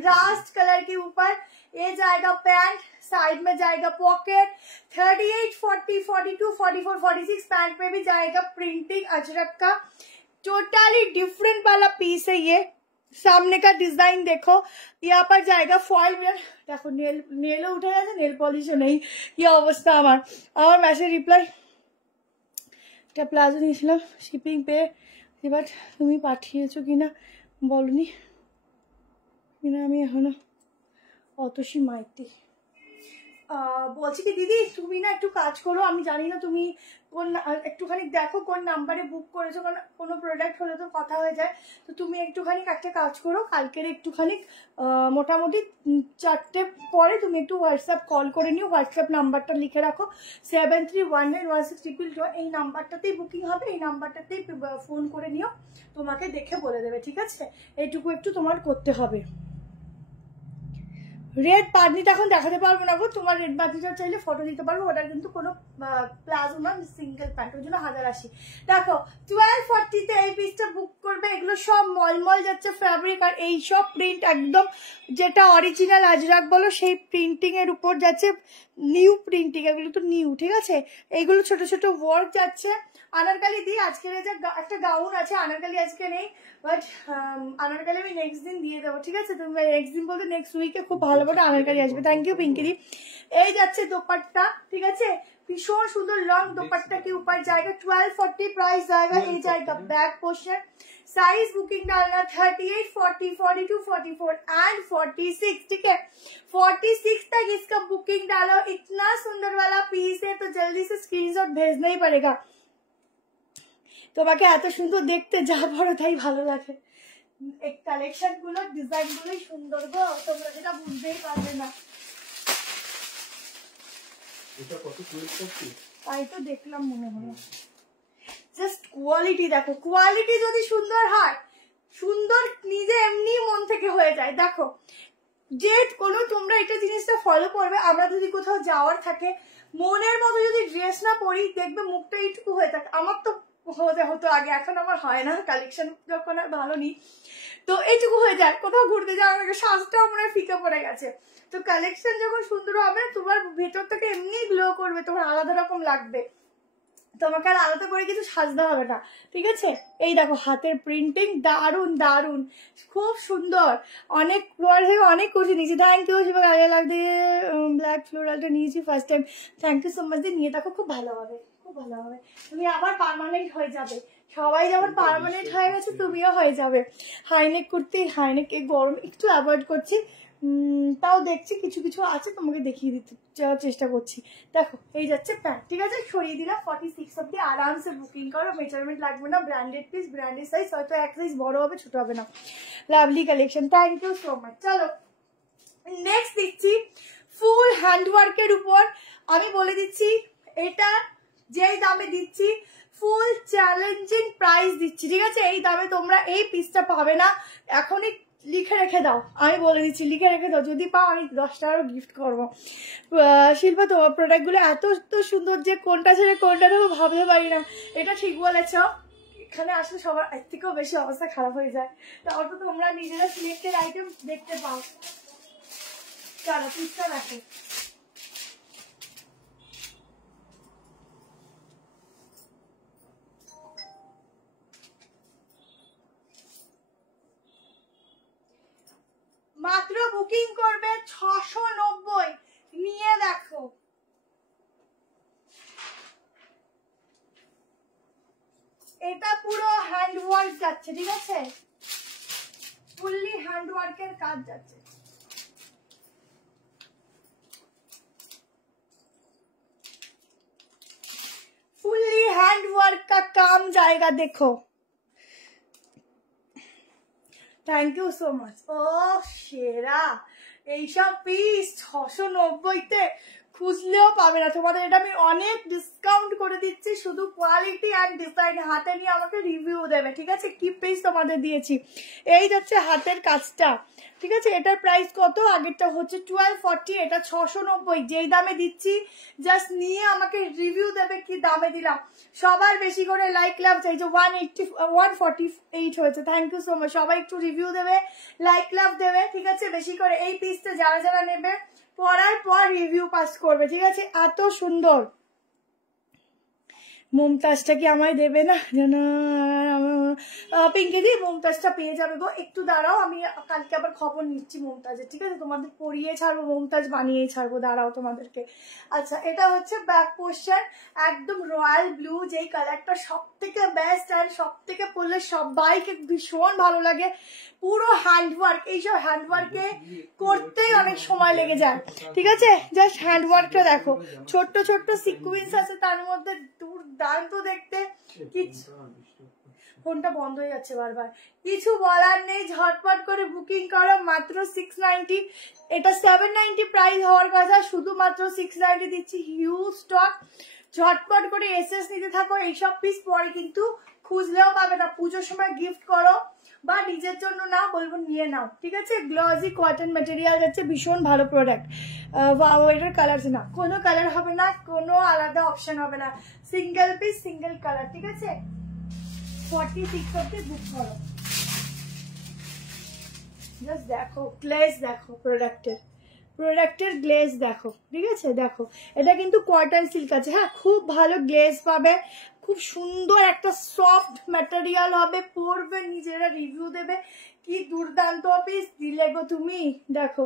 रास्ट कलर के ऊपर, ये जाएगा पैंट, साइड में जाएगा पॉकेट, 38, 40, 42, 44, 46 पैंट पे भी जाएगा प्रिंटिंग अजरक का। टोटली डिफरेंट वाला पीस है ये। सामने का डिजाइन देखो, यहाँ पर जाएगा फॉइल में, देखो नेल उठे जाए, नेल पॉलिश नहीं, ये अवस्था আমার মেসেজ রিপ্লাই। একটা প্লাজো নিয়েছিলাম শিপিং পে, এবার তুমি পাঠিয়েছো কিনা বলনি, কিনা আমি এখনো অতসী মাইতি। বলছি কি দিদি, তুমি না একটু কাজ করো, আমি জানি না তুমি কোন, একটুখানি দেখো কোন নাম্বারে বুক করেছো, কারণ কোনো প্রোডাক্ট হলে তো কথা হয়ে যায়। তো তুমি একটুখানি একটা কাজ করো, কালকের একটুখানি মোটামুটি 4টে পরে তুমি একটু হোয়াটসঅ্যাপ কল করে নিও, হোয়াটসঅ্যাপ নাম্বারটা লিখে রাখো 73191622, এই নাম্বারটাতেই বুকিং হবে, এই নাম্বারটাতেই ফোন করে নিও, তোমাকে দেখে বলে দেবে, ঠিক আছে। এইটুকু একটু তোমার করতে হবে। রেড বাঁধনিটা এখন দেখাতে পারবো না গো, তোমার রেড বাঁধনিটা চাইলে ফটো দিতে পারবো, ওটা কিন্তু কোনো প্লাজো না, সিঙ্গেল প্যান্ট, ওর জন্য 1080। দেখো 1240-তে এই পিসটা বুক করবে। এগুলো সব মলমল যাচ্ছে ফ্যাব্রিক, আর এই সব প্রিন্ট একদম যেটা অরিজিনাল আজরাক বলো সেই প্রিন্টিং এর উপর যাচ্ছে, নিউ প্রিন্টিং, এগুলো তো নিউ, ঠিক আছে। এইগুলো ছোট ছোট ওয়ার্ক যাচ্ছে। আনারকালি দিই আজকের, যে একটা গাউন আছে, আনারকালি আজকে নেই, বাট আনারকালি আমি নেক্সট দিন দিয়ে দেবো, ঠিক আছে। তুমি নেক্সট দিন বলতে নেক্সট উইকে খুব ভালো ভালো আনারকালি আসবে। থ্যাংক ইউ পিঙ্কিদি। এই যাচ্ছে দোপাট্টা, ঠিক আছে, ভীষণ সুন্দর লং দোপাট্टा के ऊपर जाएगा, 1240 प्राइस जाएगा। ये जाएगा बैक पोर्शन। साइज बुकिंग डालना 38, 40, 42, 44 एंड 46, ठीक है। 46 तक इसका बुकिंग डालो। इतना सुंदर वाला पीस है तो जल्दी से स्क्रीनशॉट भेजना ही पड़ेगा। তোমাকে এত সুন্দর দেখতে, যা বড় তাই ভালো লাগে। এই কালেকশন গুলো, ডিজাইন গুলোই সুন্দর গো, তোমরা যেটা বুঝতেই পারবে না। এটা কত 1240? তাই তো দেখলাম মনে হলো। জাস্ট কোয়ালিটি দেখো, কোয়ালিটি যদি সুন্দর হয়, সুন্দর নিজে এমনি মন থেকে হয়ে যায়। দেখো যে কোনো তোমরা এটা জিনিসটা ফলো করবে, আমরা যদি কোথাও যাওয়ার থাকে, মনের মতো যদি ড্রেস না পরি, দেখবে মুখটা এইটুকু হয়ে থাকে। আমার তো হতো আগে, এখন আমার হয় না, কালেকশন যখন আর ভালো নেই, তো এইটুকু হয়ে যায়। কোথাও ঘুরতে যাওয়ার আগে সাজটাও মনে হয় ফিকে পড়ে গেছে। তো কালেকশন যখন সুন্দর হবে, তোমার ভেতর থেকে এমনি গ্লো করবে, তোমার আলাদা রকম লাগবে, তোমাকে আর আলাদা করে কিছু সাজতে হবে না, ঠিক আছে। এই দেখো হাতের প্রিন্টিং, দারুন দারুন, খুব সুন্দর। অনেক থেকে অনেক কুর্তি নিয়েছি। থ্যাংক ইউ শিবা, গায়ে লাগতে ব্ল্যাক ফ্লোরালটা নিয়েছি first time. Thank you so much দিয়ে, নিয়ে দেখো খুব ভালো হবে, খুব ভালো হবে। তুমি আবার পার্মানেন্ট হয়ে যাবে, সবাই যেমন পার্মানেন্ট হয়ে গেছে তুমিও হয়ে যাবে। হাইনেক কুর্তি, হাইনেক এই গরম একটু অ্যাভয়েড করছি, তাও দেখছি কিছু কিছু আছে, তোমাকে দেখিয়ে দিতে যাওয়ার চেষ্টা করছি। দেখো এই যাচ্ছে প্যান্ট, ঠিক আছে, সরিয়ে দিলাম। 46 অব্দি আরামসে বুকিং করো, মেজারমেন্ট লাগবে না, ব্র্যান্ডেড পিস, ব্র্যান্ডেড সাইজ, হয়তো এক সাইজ বড় হবে ছোট হবে না। Lovely collection, thank you so much. চলো নেক্সট দিচ্ছি ফুল হ্যান্ডওয়ার্কের উপর। আমি বলে দিচ্ছি এটা যেই দামে দিচ্ছি, ফুল চ্যালেঞ্জিং প্রাইস দিচ্ছি, ঠিক আছে। এই দামে তোমরা এই পিসটা পাবে না। এখনই লিখে রেখে দাও, আমি বলে দিচ্ছি, লিখে রেখে দাও, যদি পাও আমি 10 টাকারও গিফট করবো। শিল্পা তোমার প্রোডাক্টগুলো এত তো সুন্দর যে কোনটা ছেড়ে কোনটা নেবো ভাবতে পারি না। এটা ঠিক বলেছ, এখানে আসলে সবার এর থেকেও বেশি অবস্থা খারাপ হয়ে যায়, তাও তো তোমরা নিজেরা সিলেক্টেড আইটেম দেখতে পাও। চলো পিসটা দেখো, মাত্র বুকিং করবে 690, নিয়ে দেখো। এটা পুরো হ্যান্ডওয়ার্ক যাচ্ছে, ঠিক আছে, ফুললি হ্যান্ডওয়ার্কের কাজ যাচ্ছে। फुल्ली हैंडवर्क का काम जाएगा, देखो। Thank you so much. ओ सेरा এইসব পিস 690-তে খুঁজলেও পাবে না। তোমাদের এটা আমি অনেক ডিসকাউন্ট করে দিচ্ছি, শুধু কোয়ালিটি আর ডিজাইন হাতে নিয়ে আমাকে রিভিউ দেবে, ঠিক আছে। কি পিস তোমাদের দিয়েছি, এই যাচ্ছে হাতের কাজটা, ঠিক আছে। এটার প্রাইস কত, আগেরটা হচ্ছে 1240, এটা 690। যেই দামে দিচ্ছি জাস্ট নিয়ে আমাকে রিভিউ দেবে কি দামে দিলাম। সবার বেশি করে লাইক লাভ চাই, যে 148 হয়েছে, থ্যাংক ইউ সো মাচ। সবাই একটু রিভিউ দেবে, লাইক লাভ দেবে, ঠিক আছে, বেশি করে। এই পিসটা যারা যারা নেবে পরার পর রিভিউ পাস করবে, ঠিক আছে। এত সুন্দর মুমতাজটা কি আমায় দেবে না যেন, পিঙ্কি দি মুমতাজটা পেয়ে যাবে গো, একটু দাঁড়াও, আমি কালকে আবার খবর নিচ্ছি মুমতাজের, ঠিক আছে। তোমাদের পরিয়ে ছাড়বো, মুমতাজ বানিয়ে ছাড়বো, দাঁড়াও তোমাদেরকে। আচ্ছা এটা হচ্ছে ব্যাক পোর্শন, একদম রয়্যাল ব্লু, যেই কালারটা সব থেকে বেস্ট অ্যান্ড সব থেকে পরলে সবাইকে ভীষণ ভালো লাগে। পুরো হ্যান্ডওয়ার্ক, এইসব হ্যান্ডওয়ার্কে করতেই অনেক সময় লেগে যায়, ঠিক আছে। জাস্ট হ্যান্ডওয়ার্কটা দেখো, ছোট্ট ছোট্ট সিকুয়েন্স আছে তার মধ্যে, দুর্দান্ত দেখতে। ফোনটা বন্ধ হয়ে যাচ্ছে বারবার, কিছু বলার নেই, ঝটপট করে বুকিং করো। মাত্র 690, এটা 790 প্রাইস হওয়ার কথা, শুধুমাত্র 690 দিচ্ছি। হিউজ স্টক, ঝটপট করে এসএস নিতে থাকো। এইসব পিস পরে কিন্তু খুঁজলেও পাবে না, পুজোর সময় গিফট করো, বা নিজের জন্য না বলবো নিয়ে নাও, ঠিক আছে। গ্লসি কটন ম্যাটেরিয়াল যাচ্ছে, ভীষণ ভালো প্রোডাক্ট। এটার কালার না, কোনো কালার হবে না, কোনো আলাদা অপশন হবে না, সিঙ্গেল পিস সিঙ্গেল কালার, ঠিক আছে। 46 অব্দি বুক করো। জাস্ট দেখো গ্লেজ, দেখো প্রোডাক্টের গ্লেজ দেখো, ঠিক আছে। দেখো এটা কিন্তু কটন সিল্ক আছে, হ্যাঁ খুব ভালো গ্লেজ পাবে, খুব সুন্দর একটা সফট ম্যাটেরিয়াল হবে, পরবে নিজেরা রিভিউ দেবে কি দুর্দান্ত পিস দিলে গো তুমি। দেখো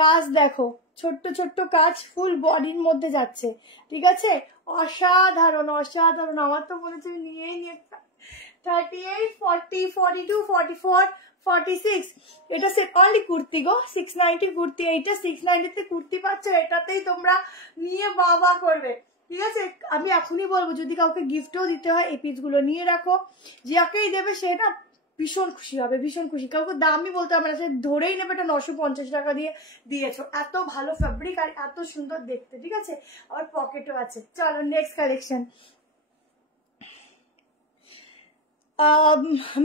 কাজ দেখো, ছোট্ট ছোট্ট কাজ ফুল বডির মধ্যে যাচ্ছে, ঠিক আছে। অসাধারণ অসাধারণ, আমার তো মনে হচ্ছে নিয়েই নিয়ে 38, 40, 42, 44, 46 এটা সেট অনলি কুর্তি গো, 690 কুর্তি, এইটা 690 তে কুর্তি পাচ্ছ, এটাতেই তোমরা নিয়ে বাবা করবে, ঠিক আছে। আমি এখনই বলবো যদি কাউকে গিফটও দিতে হয় এই পিসগুলো নিয়ে রাখো, যাকেই দেবে সে না ভীষণ খুশি হবে, ভীষণ খুশি। কাউকে দামই বলতে হবে না, সে ধরেই নেবে এটা 950 টাকা দিয়ে দিয়েছো, এত ভালো ফ্যাব্রিক আর এত সুন্দর দেখতে, ঠিক আছে। আর পকেটও আছে। চলো নেক্সট কালেকশন।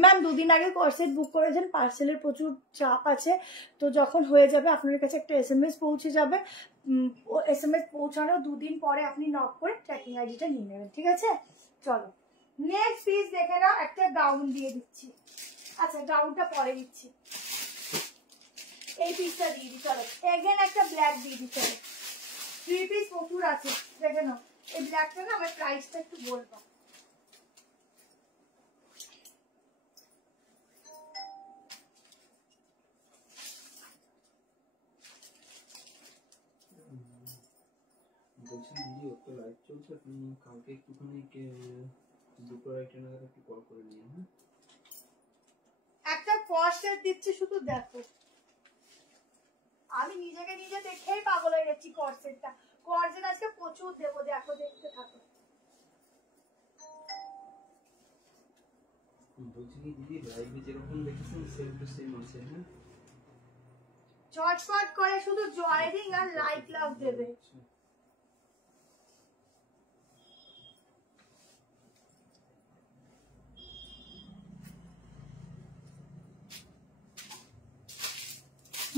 ম্যাম দুদিন আগে কর্সেট বুক করেছেন, পার্সেলের প্রচুর চাপ আছে, তো যখন হয়ে যাবে আপনার কাছে একটা SMS পৌঁছে যাবে, SMS পৌঁছানো 2 দিন পরে আপনি নক করে ট্র্যাকিং আইডিটা নিয়ে নেবেন, ঠিক আছে। চলো নেক্সট পিস দেখে নাও, একটা গাউন দিয়ে দিচ্ছি। আচ্ছা গাউনটা পরে দিচ্ছি, এই পিসটা দিয়ে দিই। চলো এগেন একটা ব্ল্যাক দিয়ে দিই। চলো 3 পিস প্রচুর আছে, দেখে নাও। এই ব্ল্যাকটা না আমার প্রাইসটা একটু বলবো। বলছি দিদি ওর তো লাইভ চলছে, আপনি কালকে একটুখানি দুটো আইটেম নাগাদ একটু কল করে নিয়ে। হ্যাঁ একটা কর্সেট দিচ্ছি, শুধু দেখো, আমি নিজেকে নিজে দেখেই পাগল হয়ে যাচ্ছি। কর্সেট আজকে প্রচুর দেবো, দেখো দেখতে থাকো। বলছি কি দিদি লাইভে যেরকম দেখেছেন সেম টু সেম আছে। হ্যাঁ চটপট করে শুধু জয়েনিং আর লাইক লাভ দেবে।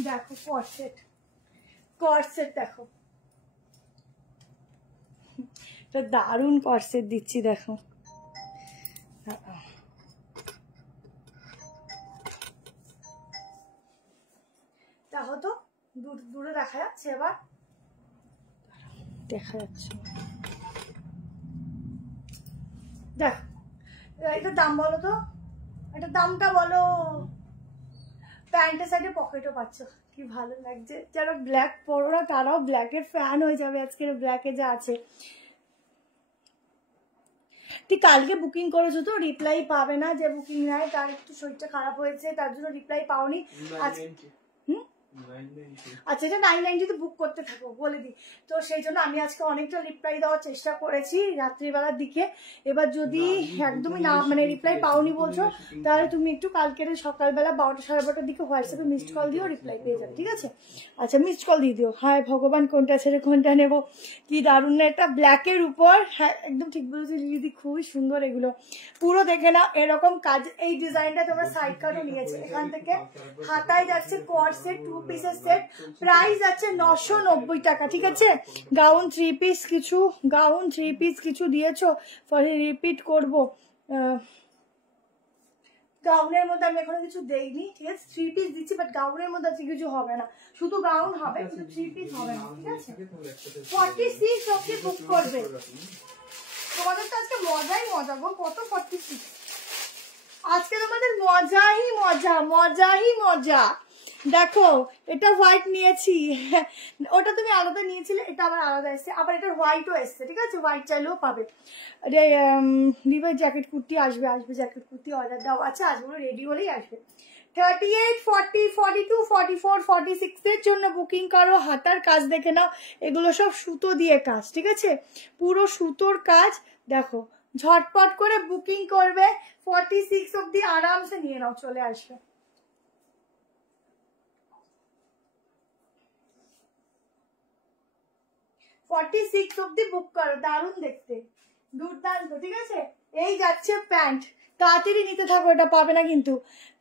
দেখো কর্সেট দেখো, দারুণ কর্সেট দিচ্ছি দেখো। দেখো তো দূরে দেখা যাচ্ছে, এবার দেখা যাচ্ছে, দেখো এটার দাম বলো তো, এটার দামটা বলো। প্যান্টের সাইডে পকেটও পাচ্ছ, কি ভালো লাগছে। যারা ব্ল্যাক পরো না তারাও ব্ল্যাকের ফ্যান হয়ে যাবে, আজকের ব্ল্যাকে যা আছে। তুই কালকে বুকিং করেছো তো, রিপ্লাই পাবে না, যে বুকিং নেয় তার একটু শরীরটা খারাপ হয়েছে, তার জন্য রিপ্লাই পাওনি। আচ্ছা এটা 990 তে বুক করতে থাকো বলে দিই, তো সেই জন্য আমি আজকে অনেকটা রিপ্লাই দেওয়ার চেষ্টা করেছি রাত্রিবেলার দিকে। এবার যদি একদমই না মানে রিপ্লাই পাওনি বলছো, তাহলে তুমি একটু কালকের সকালবেলা 12টা সাড়ে 12টার দিকে হোয়াটসঅ্যাপে মিসড কল দিও, রিপ্লাই পেয়ে যাবে, ঠিক আছে। আচ্ছা মিসড কল দিয়ে দিও। হায় ভগবান কোনটা ছেড়ে কোনটা নেবো, কি দারুণ না এটা ব্ল্যাকের উপর। হ্যাঁ একদম ঠিক বলেছি দিদি, খুবই সুন্দর এগুলো, পুরো দেখে নাও এরকম কাজ। এই ডিজাইনটা তোমরা সাইড কাটও নিয়েছে, এখান থেকে হাতায় যাচ্ছে কর্সেট 2 পিসের সেট, প্রাইস আছে 990 টাকা, ঠিক আছে। গাউন 3 পিস কিছু দিয়েছো, পরে রিপিট করবো। গাউনের মধ্যে আমি এখনো কিছু দেইনি, ঠিক আছে। 3 পিস দিচ্ছি, বাট গাউনের মধ্যে আজকে কিছু হবে না, শুধু গাউন হবে, কিন্তু 3 পিস হবে না, ঠিক আছে। 46 অবধি বুক করবে, তোমাদের তো আজকে মজাই মজা গো। কত 46? আজকে তোমাদের মজাই মজা। দেখো এটা হোয়াইট নিয়েছি, ওটা তুমি আলাদা নিয়েছিলে, এটা আবার আলাদা এসছে, আবার এটা হোয়াইটও এসছে, ঠিক আছে। হোয়াইট চাইলেও পাবে। লিভার জ্যাকেট কুর্তি আসবে জ্যাকেট কুর্তি অর্ডার দেওয়া আছে, আজগুলো রেডি হলেই আসবে। 38, 40, 42, 44, 46 এর জন্য বুকিং করো। হাতার কাজ দেখে নাও, এগুলো সব সুতো দিয়ে কাজ, ঠিক আছে, পুরো সুতোর কাজ। দেখো ঝটপট করে বুকিং করবে, 46 অব্দি আরামসে নিয়ে নাও, চলে আসবে। 46 অব্দি বুক করো, দারুণ দেখতে, দুর্দান্ত, ঠিক আছে। এই যাচ্ছে প্যান্ট, তাড়াতাড়ি নিতে থাকো, এটা পাবে না কিন্তু,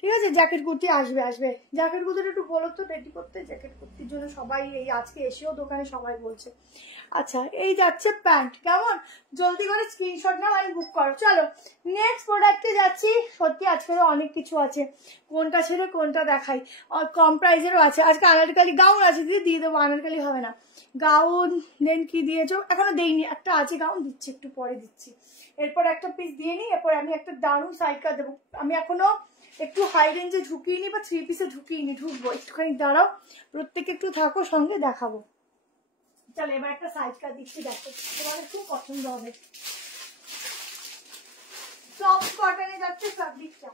ঠিক আছে। জ্যাকেট কুর্তি আসবে আসবে, জ্যাকেট কুর্তিটা একটু বলো তো রেডি করতে, জ্যাকেট কুর্তির জন্য সবাই এই আজকে এসেও দোকানে সবাই বলছে। আচ্ছা এই যাচ্ছে প্যান্ট, কেমন জলদি করে স্ক্রিনশট নাও আমি বুক করো। চলো নেক্সট প্রোডাক্টে যাচ্ছি। সত্যি আজকে অনেক কিছু আছে, কোনটা ছেড়ে কোনটা দেখাই। কম প্রাইসেরও আছে আজকে। আনারকালি গাউন আছে দিদি, দিয়ে দেবো, আনারকালি হবে না। গাউন দেন কি দিয়েছো, এখনো দেইনি, একটা আছে গাউন, দিচ্ছি একটু পরে দিচ্ছি। এরপর একটা পিস দিয়ে নিই, এরপর আমি একটা দারুণ সাইডকা দেবো। আমি এখনো একটু হাই রেঞ্জে ঢুকিয়ে নি বা 3 পিসে ঢুকিয়ে নি, ঢুকবো, একটুখানি দাঁড়াও, প্রত্যেকে একটু থাকো সঙ্গে, দেখাবো। চলো এবার একটা সাইডকা দিচ্ছি, দেখো তোমাদের খুব পছন্দ হবে। সফট কটনে যাচ্ছে ফ্যাব্রিকটা,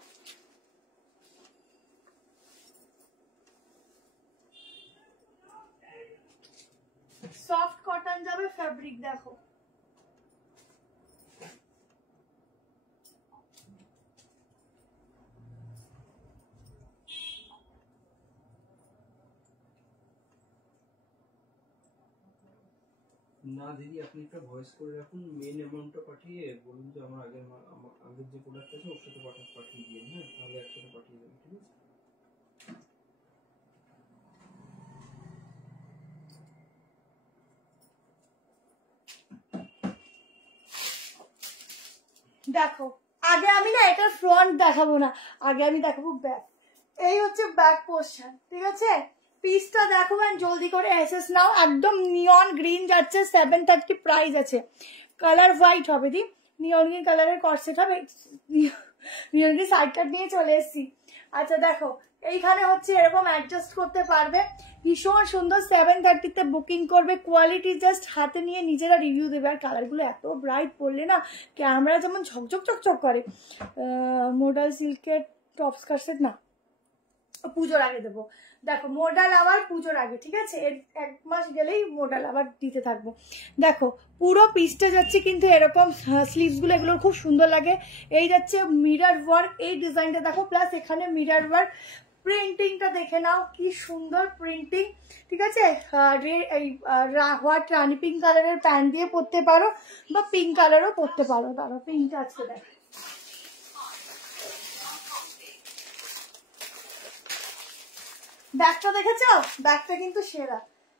সফট কটন যাবে ফ্যাব্রিক, দেখো না দিদি আপনি একটা ভয়েস করে রাখুন, মেন অ্যামাউন্টটা পাঠিয়ে বলুন যে আমার আগের যে প্রোডাক্ট আছে ওর সাথে পাঠিয়ে দিন, হ্যাঁ তাহলে একসাথে পাঠিয়ে দেবেন, ঠিক আছে। দেখো আগে আমি না এটা ফ্রন্ট দেখাবো না, আগে আমি দেখাবো ব্যাক। এই হচ্ছে ব্যাক পোর্শন, ঠিক আছে। পিসটা দেখো জলদি করে এসএস নাও, একদম নিয়ন গ্রিন যাচ্ছে, 730 প্রাইস আছে। কালার হোয়াইট হবে দি, নিয়ন গ্রিন কালারের কর্সেট হবে, নিয়ন গ্রিন সাইড কাট নিয়ে চলে এসেছি। আচ্ছা দেখো এইখানে হচ্ছে এরকম অ্যাডজাস্ট করতে পারবে, ভীষণ সুন্দর। 730-তে বুকিং করবে, কোয়ালিটি জাস্ট হাতে নিয়ে নিজেরা রিভিউ দেবে। আর কালারগুলো এত ব্রাইট পড়লে না ক্যামেরা যেমন ঝকঝক চকচক করে। মোডাল সিল্কের টপস কাটসেট না, পুজোর আগে দেবো। দেখো মোডাল আবার পুজোর আগে, ঠিক আছে, এর 1 মাস গেলেই মোডাল আবার দিতে থাকবো। দেখো পুরো পিসটা যাচ্ছে কিন্তু এরকম, স্লিভস গুলো এগুলো খুব সুন্দর লাগে। এই যাচ্ছে মিরর ওয়ার্ক, এই ডিজাইনটা দেখো, প্লাস এখানে মিরর ওয়ার্ক। প্রিন্টিংটা দেখে নাও কি সুন্দর প্রিন্টিং, ঠিক আছে। এই হোয়াইট রানি পিঙ্ক কালারের প্যান্ট দিয়ে পরতে পারো বা পিঙ্ক কালারও পরতে পারো। দাঁড়া পিঙ্কটা আজকে দেখ, ব্যাগটা দেখেছো, ব্যাগটা কিন্তু সেরা।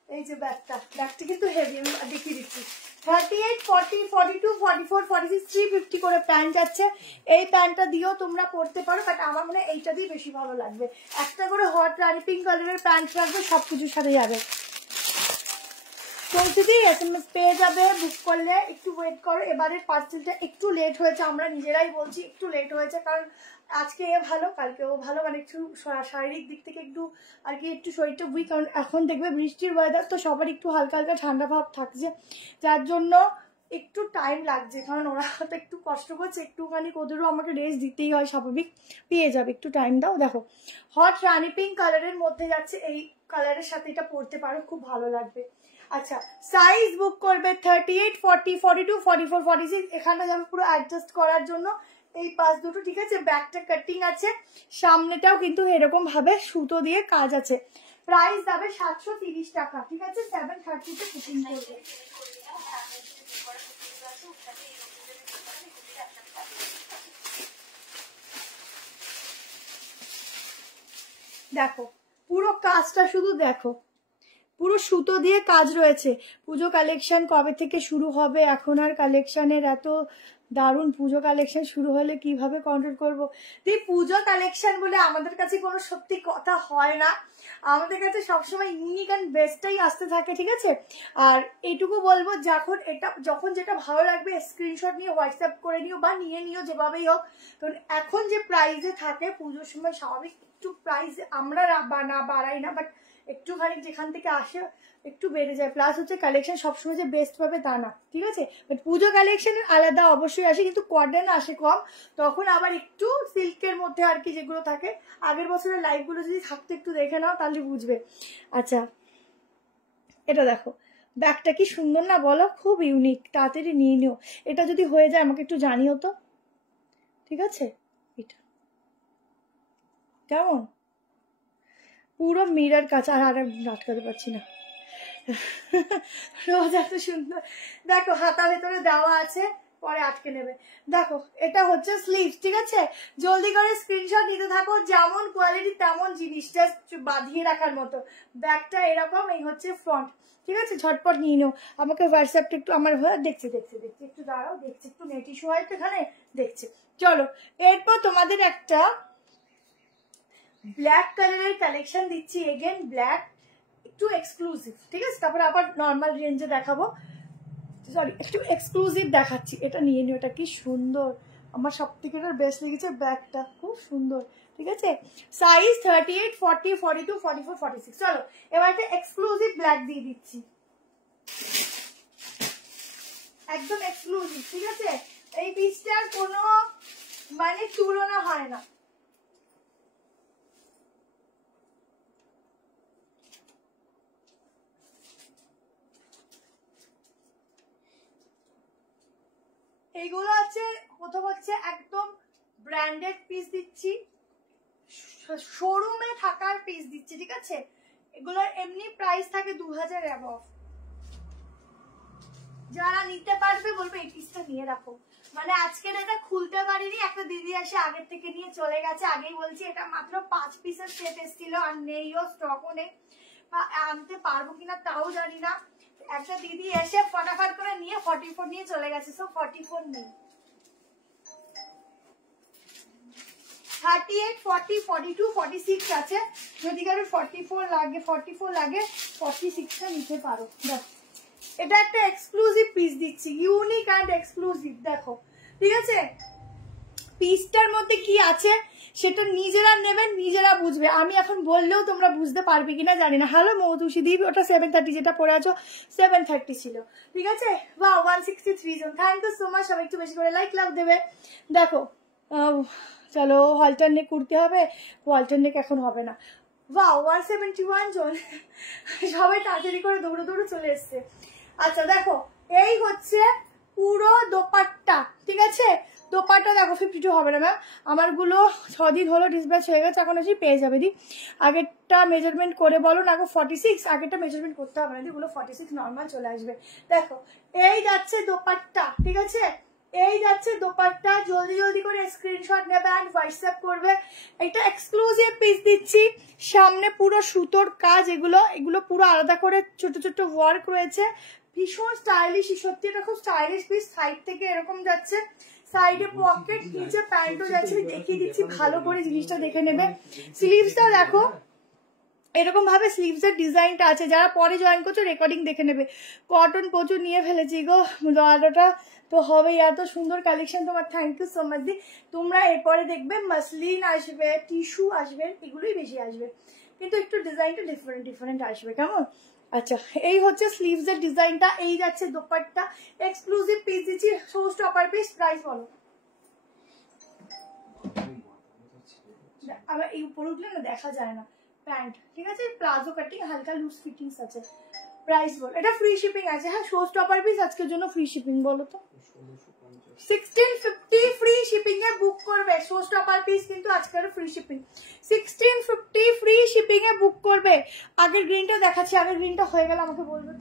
এই যে ব্যাগটা কিন্তু হেভি, আমি দেখিয়ে দিচ্ছি। 38, 40, 42, 44, 46, 350 করে প্যান্ট যাচ্ছে। এই প্যান্টটা দিয়েও তোমরা পরতে পারো, বাট আমার মনে হয় এইটা দিয়ে বেশি ভালো লাগবে। একটা করে হট রানি পিঙ্ক কালারের প্যান্ট রাখবে, সবকিছুর সাথে যাবে। পৌঁছে SMS পেয়ে যাবে বুক করলে। একটু ওয়েট করো, এবারের পার্সেলটা একটু লেট হয়েছে, আমরা নিজেরাই বলছি একটু লেট হয়েছে, কারণ আজকে এ ভালো কালকে ও ভালো, মানে একটু শারীরিক দিক থেকে একটু আর কি একটু শরীরটা উইক, কারণ এখন দেখবে বৃষ্টির ওয়েদার তো সবার একটু হালকা হালকা ঠান্ডা ভাব থাকছে, যার জন্য একটু টাইম লাগছে। কারণ ওরা তো একটু কষ্ট করছে, একটুখানি ওদেরও আমাকে রেস্ট দিতেই হয়, স্বাভাবিক। পেয়ে যাবে, একটু টাইম দাও। দেখো হট রানি পিঙ্ক কালারের মধ্যে যাচ্ছে, এই কালারের সাথে এটা পরতে পারো, খুব ভালো লাগবে। আচ্ছা সাইজ বুক করবে 38, 40, 42, 44, 46, এখানটা যাবে পুরো অ্যাডজাস্ট করার জন্য। এই পাশ দুটো, ঠিক আছে। ব্যাকটা কাটিং আছে, সামনেটাও কিন্তু এরকম ভাবে সুতো দিয়ে কাজ আছে। প্রাইস যাবে 730 টাকা, ঠিক আছে। 730-তে বুকিং করবে। দেখো পুরো কাজটা শুধু দেখো, পুরো সুতো দিয়ে কাজ রয়েছে। পুজো কালেকশন কবে থেকে শুরু হবে, এখন আর কালেকশনের এত দারুণ পুজো কালেকশন শুরু হলে কিভাবে কন্ট্রোল করবো। তুই পুজো কালেকশন বলে আমাদের কাছে কোনো সত্যি কথা হয় না, আমাদের কাছে সবসময় ইউনিক অ্যান্ড বেস্টটাই আসতে থাকে, ঠিক আছে। আর এইটুকু বলবো, যখন যেটা ভালো লাগবে স্ক্রিনশট নিয়ে হোয়াটসঅ্যাপ করে নিও বা নিয়ে নিও, যেভাবেই হোক। কারণ এখন যে প্রাইসে থাকে পুজোর সময়, স্বাভাবিক একটু প্রাইস আমরা না বাড়াই না, বাট একটুখানি যেখান থেকে আসে একটু বেড়ে যায়। প্লাস হচ্ছে কালেকশন সবসময় যে বেস্ট পাবে তা না, ঠিক আছে। বাট পুজো কালেকশনের আলাদা অবশ্যই আসে, কিন্তু কটন আসে কম। তখন আবার একটু সিল্কের মধ্যে আর কি যেগুলো থাকে, আগের বছরের লাইভগুলো যদি থাকতে একটু দেখে নাও তাহলে বুঝবে। আচ্ছা এটা দেখো, ব্যাগটা কি সুন্দর না বলো, খুব ইউনিক, তাড়াতাড়ি নিয়ে নিও। এটা যদি হয়ে যায় আমাকে একটু জানিও তো, ঠিক আছে। এটা কেমন পুরো মিরর কাজ, আর আটকাতে পারছি না, রোজ এত সুন্দর। দেখো হাতা ভেতরে দেওয়া আছে, পরে আটকে নেবে। দেখো এটা হচ্ছে স্লিভস, ঠিক আছে? জলদি করে স্ক্রিনশট নিতে থাকো, যেমন কোয়ালিটি তেমন জিনিস, জাস্ট বাঁধিয়ে রাখার মতো। ব্যাগটা এরকম, এই হচ্ছে ফ্রন্ট, ঠিক আছে? ঝটপট নিয়ে নাও। আমাকে হোয়াটসঅ্যাপটা একটু আমার হয়ে দেখছি একটু দাঁড়াও, দেখছি একটু নেট ইস্যু হয় তো এখানে, দেখছি। চলো এরপর তোমাদের একটা ব্ল্যাক কালারের কালেকশন দিচ্ছি, এগেন ব্ল্যাক, একটু এক্সক্লুসিভ, ঠিক আছে? তারপরে আবার নর্মাল রেঞ্জে দেখাবো, সরি একটু এক্সক্লুসিভ দেখাচ্ছি। এটা নিয়ে নিও, এটা কি সুন্দর, আমার সব থেকে বেস্ট লেগেছে, ব্যাগটা খুব সুন্দর, ঠিক আছে? সাইজ 38, 40, 42, 44, 46। চলো এবার একটা এক্সক্লুসিভ ব্ল্যাক দিয়ে দিচ্ছি, একদম এক্সক্লুসিভ, ঠিক আছে? এই পিসটার কোনো মানে তুলনা হয় না। এইগুলো আছে, প্রথম হচ্ছে একদম ব্র্যান্ডেড পিস দিচ্ছি, শোরুমে থাকার পিস দিচ্ছি, ঠিক আছে? এগুলোর এমনি প্রাইস থাকে 2000 অ্যাবভ। যারা নিতে পারবে বলবে এই পিসটা নিয়ে রাখো। মানে আজকের এটা খুলতে পারিনি, একটা দিদি এসে আগের থেকে নিয়ে চলে গেছে। আগেই বলছি এটা মাত্র 5 পিসের সেট এসেছিল, আর নেইও, স্টকও নেই, আনতে পারবো কিনা তাও জানি না। একটা দিদি এসে ফটাফট করে নিয়ে 44 নিয়ে চলে গেছে, সো 44 নেই। 38, 40, 42, 46 আছে, যদি কারো 44 লাগে 46টা নিতে পারো। দেখো এটা একটা এক্সক্লুসিভ পিস দিচ্ছি, ইউনিক অ্যান্ড এক্সক্লুসিভ। দেখো ঠিক আছে, পিসটার মধ্যে কি আছে সেটা নিজেরা নেবেন, নিজেরা বুঝবে। আমি এখন বললেও তোমরা বুঝতে পারবে কিনা জানি না। হ্যালো মৌতুষী দ্বীপ, ওটা 730, যেটা পরে আছো 730 ছিল, ঠিক আছে? বা 163 জন, থ্যাংক ইউ সো মাচ। সবাই একটু বেশি করে লাইক লাভ দেবে। দেখো চলো হলটার নেক করতে হবে, ওয়ালটার নেক এখন হবে না। বা 171 জন, সবাই তাড়াতাড়ি করে দৌড়ে দৌড়ে চলে এসছে। আচ্ছা দেখো এই হচ্ছে পুরো দোপাট্টা, ঠিক আছে? দোপাট্টা দেখো 52 হবে না ম্যাম, আমারগুলো 6 দিন হলো ডিসপ্যাচ হয়ে গেছে, এখন এসে পেয়ে যাবে দি। আগেরটা মেজারমেন্ট করে বলো না, 46, আগেরটা মেজারমেন্ট করতে হবে না দিগুলো, 46 নর্মাল চলে আসবে। দেখো এই যাচ্ছে দোপাট্টা, ঠিক আছে? এই যাচ্ছে দোপাট্টা, জলদি জলদি করে স্ক্রিনশট নেবে অ্যান্ড হোয়াটসঅ্যাপ করবে। একটা এক্সক্লুসিভ পিস দিচ্ছি, সামনে পুরো সুতোর কাজ, এগুলো পুরো আলাদা করে ছোট ছোট ওয়ার্ক রয়েছে, ভীষণ স্টাইলিশ। সত্যি এটা খুব স্টাইলিশ পিস। সাইড থেকে এরকম যাচ্ছে, সাইডে পকেট, নিচে প্যান্টও যাচ্ছে, দেখিয়ে দিচ্ছি ভালো করে, জিনিসটা দেখে নেবে। স্লিভসটা দেখো এরকম ভাবে স্লিভসের ডিজাইনটা আছে, যারা পরে জয়েন করছো রেকর্ডিং দেখে নেবে। কটন প্রচুর নিয়ে ফেলেছি গো, দোয়াটা তো হবে। এত সুন্দর কালেকশন তোমার, থ্যাংক ইউ সো মাচ দি। তোমরা এরপরে দেখবে মাসলিন আসবে, টিস্যু আসবে, এগুলোই বেশি আসবে, কিন্তু একটু ডিজাইনটা ডিফারেন্ট আসবে, কেমন? আচ্ছা এই হচ্ছে স্লিভসের ডিজাইনটা, এই যাচ্ছে দোপাট্টা, এক্সক্লুসিভ পিস দিচ্ছি, শো স্টপার পিস। প্রাইস বলো। আবার এই উপর উঠলে না দেখা যায় না, প্যান্ট, ঠিক আছে? প্লাজো কাটিং, হালকা লুজ ফিটিংস আছে। প্রাইস বল। এটা ফ্রি শিপিং আছে, হ্যাঁ শো স্টপার পিস আজকের জন্য ফ্রি শিপিং। বলো তো 1650 ফ্রি শিপিং এ বুক করবে, শো স্টপার পিস কিন্তু আজকের ফ্রি শিপিং। 1650 ফ্রি শিপিং এ বুক করবে। আগের গ্রিনটা দেখাচ্ছি, আগের গ্রিনটা হয়ে গেল আমাকে বলবে।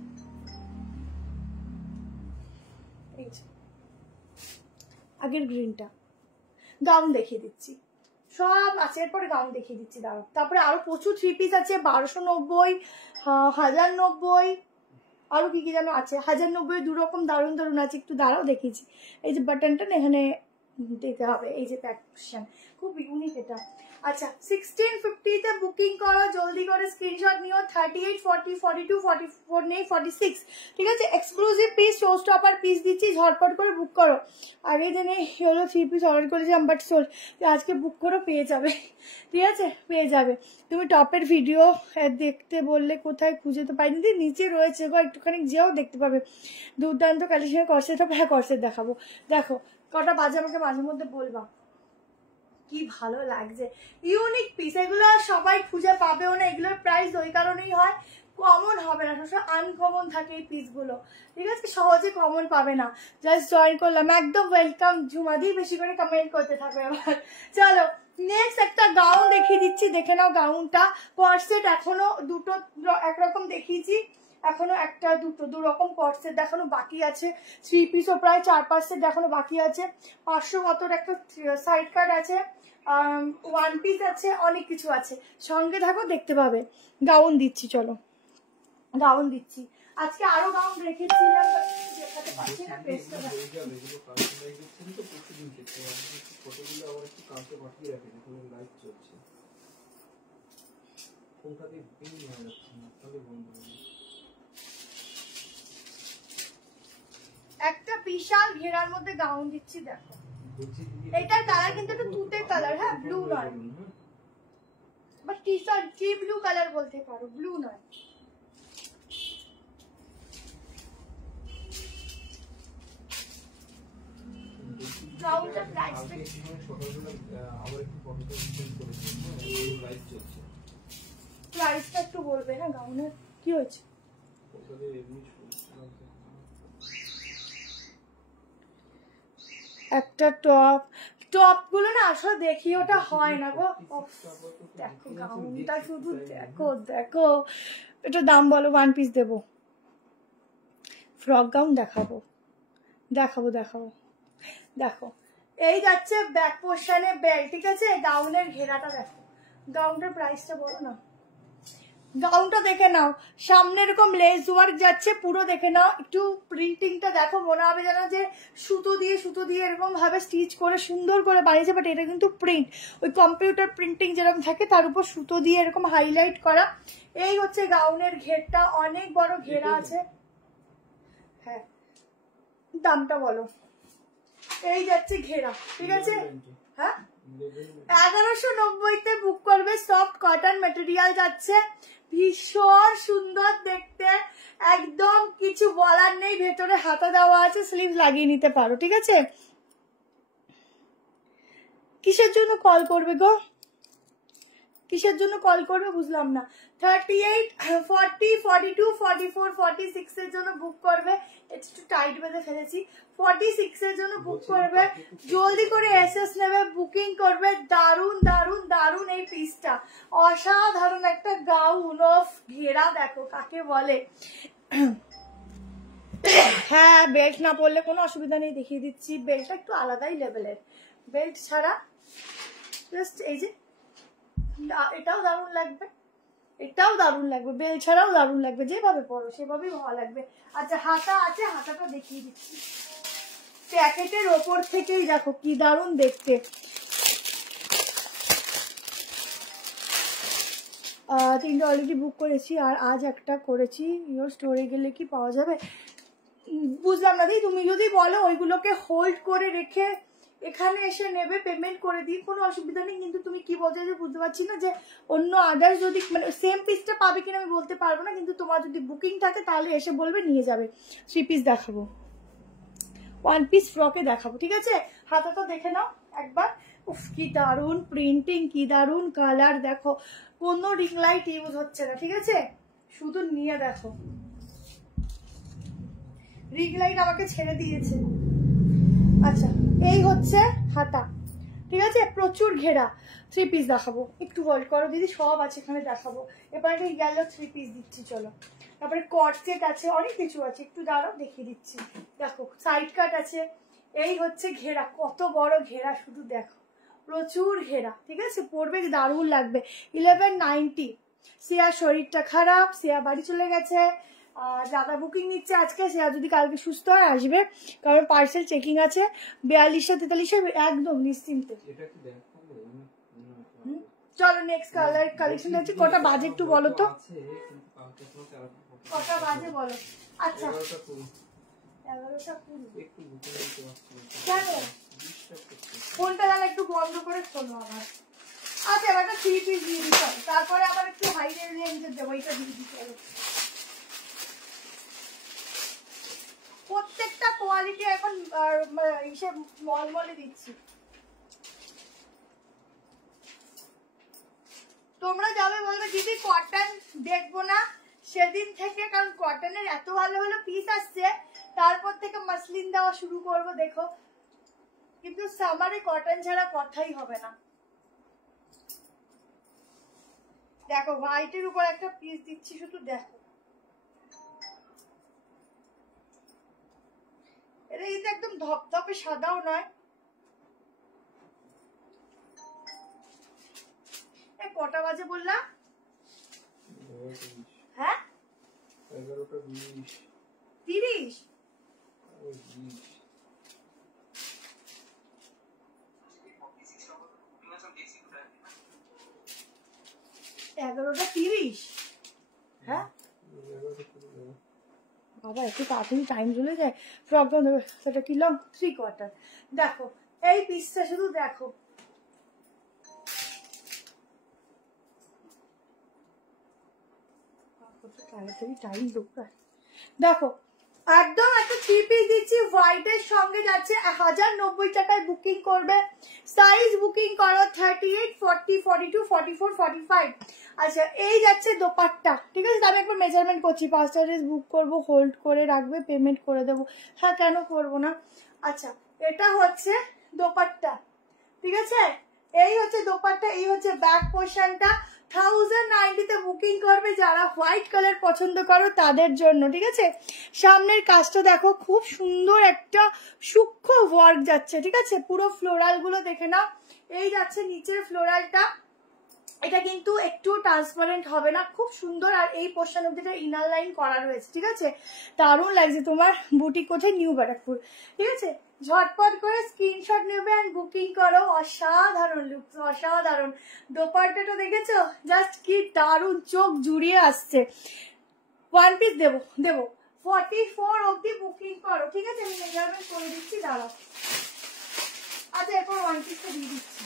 আগের গ্রিনটা গাউন দেখিয়ে দিচ্ছি, সব আছে, এরপরে গাউন দেখিয়ে দিচ্ছি, দাঁড়াও। তারপরে আরো প্রচুর থ্রি পিস আছে, 1290, 1090, আরো কি কি যেন আছে। 1090 দু রকম দারুণ দারুণ আছে, একটু দাঁড়াও দেখিয়েছি। এই যে বাটনটা না এখানে দিতে হবে, এই যে প্যাকশন, খুব ইউনিক এটা। আচ্ছা 1650 তে বুকিং করো, জলদি করে স্ক্রিনশট নিও। 38, 40, 42, 44 নেই, 46, ঠিক আছে? Exclusive piece, show stopper piece দিচ্ছি, ঝটপট করে বুক করো। আগে দিনে হলো 3 পিস অর্ডার করেছিলাম, বাট সোল, আজকে বুক করো, পেয়ে যাবে, ঠিক আছে? পেয়ে যাবে। তুমি টপের ভিডিও দেখতে বললে কোথায় খুঁজে তো পাইনি, নিচে রয়েছে গো, একটুখানি যেও দেখতে পাবে। দুর্দান্ত কালেকশন, কর্সেট হবে, হ্যাঁ কর্সেট দেখাবো। দেখো কটা বাজে আমাকে মাঝে মধ্যে বলবা, কি ভালো লাগছে, ইউনিক পিস। এগুলো সবাই খুঁজে পাবেও না, এগুলোর প্রাইস ওই কারণেই হয়, কমন হবে না, সবসময় আনকমন থাকে এই পিসগুলো, ঠিক আছে? সহজে কমন পাবে না। জাস্ট জয়েন করলাম, একদম ওয়েলকাম। ঝুমাদি বেশি করে কমেন্ট করতে থাকবে এবার। চলো নেক্সট একটা গাউন দেখিয়ে দিচ্ছি, দেখে নাও গাউনটা। কর্সেট এখনো দুটো একরকম দেখিয়েছি, এখনো একটা দুটো দু রকম কট সেট দেখানো বাকি আছে, 3 পিসও প্রায় 4-5 সেট দেখানো বাকি আছে, 500 মতন একটা সাইড কাট আছে, 1 পিস আছে, অনেক কিছু আছে। সঙ্গে থাকো, দেখতে পাবে। গাউন দিচ্ছি, চলো গাউন দিচ্ছি। আজকে আরো গাউন রেখেছিলাম, দেখাতে পারছি না, পেজটা দেখো। এগুলো কালকে লাইভ হচ্ছে তো প্রতিদিন দেখতে পাচ্ছি, ফটোগুলো আবার একটু কালকে পাঠিয়ে রাখি, এখন লাইভ চলছে। কোনটা দিয়ে বুকিং হয়ে যাচ্ছে না, তাহলে বন্ধ হয়ে যাবে। একটা বিশাল ঘেরার মধ্যে গাউন দিচ্ছি, দেখো। এটার কালার কিন্তু একটু তুতে কালার, হ্যাঁ, ব্লু নয়, বাট টি শার্ট কি ব্লু কালার বলতে পারো, ব্লু নয়। গাউনটা প্রাইসটা আবার একটু ফটোটা চেঞ্জ করেছি, লাইভ চলছে। প্রাইসটা একটু বলবে না গাউনের কি হয়েছে? একটা টপ, টপ গুলো না আসলে দেখি ওটা হয় না গো। দেখো গাউনটা শুধু দেখো দেখো, এটা দাম বলো, 1 পিস দেবো। ফ্রক গাউন দেখাবো দেখাবো দেখাবো, দেখো এই যাচ্ছে ব্যাক পোর্শনে বেল্ট, ঠিক আছে? গাউনের ঘেরাটা দেখো, গাউনটার প্রাইসটা বলো না। গাউনটা দেখে নাও, সামনে এরকম লেস ওয়ার্ক যাচ্ছে, পুরো দেখে নাও। একটু প্রিন্টিংটা দেখো, মনে হবে যেন যে সুতো দিয়ে এরকম ভাবে স্টিচ করে সুন্দর করে বানিয়েছে, বাট এটা কিন্তু প্রিন্ট, ওই কম্পিউটার প্রিন্টিং যেরকম থাকে তার উপর সুতো দিয়ে এরকম হাইলাইট করা। এই হচ্ছে গাউনের ঘেরটা, অনেক বড় ঘেরা আছে। হ্যাঁ, দামটা বলো। এই যাচ্ছে ঘেরা, ঠিক আছে? হ্যাঁ, 1190-তে বুক করবে। সফট কটন ম্যাটেরিয়াল যাচ্ছে, ভীষণ সুন্দর দেখতে, একদম কিছু বলার নেই। ভেতরে হাতা দেওয়া আছে, স্লিভ লাগিয়ে নিতে পারো, ঠিক আছে? কিসের জন্য কল করবে গো, কিসের জন্য কল করবে বুঝলাম না। 38, 40, 42, 44, 46 এর জন্য বুক করবে। একটু টাইট বেঁধে ফেলেছি। 46 এর জন্য বুক করবে, জলদি করে এসএস নেবে, বুকিং করবে। দারুন দারুন দারুন এই পিসটা, অসাধারণ একটা গাউন অফ ঘেরা, দেখো কাকে বলে। হ্যাঁ, বেল্ট না পরলে কোনো অসুবিধা নেই, দেখিয়ে দিচ্ছি। বেল্টটা একটু আলাদাই লেভেলের, বেল্ট ছাড়া জাস্ট এই যে, এটাও দারুণ লাগবে, এটাও দারুণ লাগবে, বেল ছাড়াও দারুণ লাগবে, যেভাবে পরো সেভাবেই ভালো লাগবে। আচ্ছা, হাতা আছে, হাতাটা দেখিয়ে দিচ্ছি। প্যাকেটের ওপর থেকেই দেখো কি দারুণ দেখতে। 3টা অলরেডি বুক করেছি, আর আজ একটা করেছি। ইওর স্টোরে গেলে কি পাওয়া যাবে বুঝলাম না। দিদি তুমি যদি বলো ওইগুলোকে হোল্ড করে রেখে এখানে এসে নেবে, পেমেন্ট করে দিই, কোনো অসুবিধা নেই। কিন্তু তুমি কি বলছো যে বুঝতে পারছি না, যে অন্য আদার্স যদি মানে সেম পিসটা পাবে কিনা আমি বলতে পারবো না, কিন্তু তোমার যদি বুকিং থাকে তাহলে এসে বলবে, নিয়ে যাবে। 3 পিস দেখাবো, 1 পিস ফ্রকে দেখাবো, ঠিক আছে? হাতাটা দেখে নাও একবার। উফ, কি দারুন প্রিন্টিং, কি দারুন কালার, দেখো কোনো রিং লাইট ইউজ হচ্ছে না, ঠিক আছে? শুধু নিয়ে দেখো, রিং লাইট আমাকে ছেড়ে দিয়েছে। আচ্ছা, এই হচ্ছে হাতা, ঠিক আছে? প্রচুর ঘেরা। 3 পিস দেখাবো, একটু হোল্ড করো দিদি, সব আছে এখানে দেখাবো। এবার একটা ইয়েলো 3 পিস দিচ্ছি, চলো। তারপরে কট সেট আছে, অনেক কিছু আছে, একটু দাঁড়াও দেখিয়ে দিচ্ছি। দেখো সাইড কাট আছে, এই হচ্ছে ঘেরা, কত বড় ঘেরা শুধু দেখো, প্রচুর ঘেরা, ঠিক আছে? পরবে দারুণ লাগবে। 1190। শ্রেয়ার শরীরটা খারাপ, শ্রেয়া বাড়ি চলে গেছে, দাদা বুকিং নিচ্ছে আজকে। শ্রেয়া যদি কালকে সুস্থ হয় আসবে, কারণ পার্সেল চেকিং আছে। 4243 একদম নিশ্চিন্তে। চলো নেক্সট কালার কালেকশন আছে। কটা বাজে একটু বলো তো, কটা বাজে বলো। আচ্ছা, 11:20। কেন ফোনটা দাদা একটু বন্ধ করে খোলো আমার। আচ্ছা, এবার 3 পিস দিয়ে দিতে হবে, তারপরে আবার একটু হাই রেঞ্জের দেবো, এটা দিয়ে দিতে হবে। প্রত্যেকটা কোয়ালিটি এখন হিসেব মলমলে দিচ্ছি। তোমরা যাবে বলবে দিদি কটন দেখবো না সেদিন থেকে, কারণ কটনের এত ভালো ভালো পিস আসছে, তারপর থেকে মাসলিন দেওয়া শুরু করব, দেখো। কিন্তু সামারে কটন ছাড়া কথাই হবে না। দেখো হোয়াইটের উপর একটা পিস দিচ্ছি, শুধু দেখো এটা কিন্তু একদম ধপধপে সাদাও নয়। কটা বাজে বললাম? হ্যাঁ 11:20 30। এগারোটা 30। হ্যাঁ বাবা একটু তাড়াতাড়ি টাইম চলে যায়। ফ্রক গাউন দেবে সেটা কিনলাম 3/4। দেখো এই পিসটা শুধু দেখো, তাড়াতাড়ি টাইম দরকার। দেখো একদম একটা 3 পিস দিচ্ছি, হোয়াইটের সঙ্গে যাচ্ছে 1090 টাকায় বুকিং করবে। সাইজ বুকিং করো 38, 40, 42, 44, 45। আচ্ছা এই যাচ্ছে দোপাট্টা, ঠিক আছে? আমি একবার মেজারমেন্ট করছি, 5টা ড্রেস বুক করবো, হোল্ড করে রাখবে, পেমেন্ট করে দেবো। হ্যাঁ কেন করবো না। আচ্ছা এটা হচ্ছে দোপাট্টা, ঠিক আছে? এই হচ্ছে দোপাট্টা, এই হচ্ছে ব্যাক পোর্শনটা। 1090 বুকিং করবে যারা হোয়াইট কালার পছন্দ করো তাদের জন্য, ঠিক আছে? সামনের কাজটা দেখো, খুব সুন্দর একটা সূক্ষ্ম ওয়ার্ক যাচ্ছে, ঠিক আছে? পুরো ফ্লোরাল গুলো দেখে নাও। এই যাচ্ছে নিচের ফ্লোরালটা, এটা কিন্তু একটু ট্রান্সপারেন্ট হবে না, খুব সুন্দর। আর এই পোর্শন অব্দি ইনার লাইন করা রয়েছে, ঠিক আছে? দারুণ লাগছে। তোমার বুটিক কোথায়? নিউ ব্যারাকপুর, ঠিক আছে? ঝটপট করে স্ক্রিনশট নেবে আর বুকিং করো। অসাধারণ লুক, অসাধারণ। দোপাট্টাটা দেখেছো? জাস্ট কি দারুণ, চোখ জুড়িয়ে আসছে। ওয়ান পিস দেবো 44 অব্দি বুকিং করো, ঠিক আছে? আমি মেজারমেন্ট করে দিচ্ছি, দাঁড়াও। আচ্ছা এরপর ওয়ান পিসটা দিয়ে দিচ্ছি।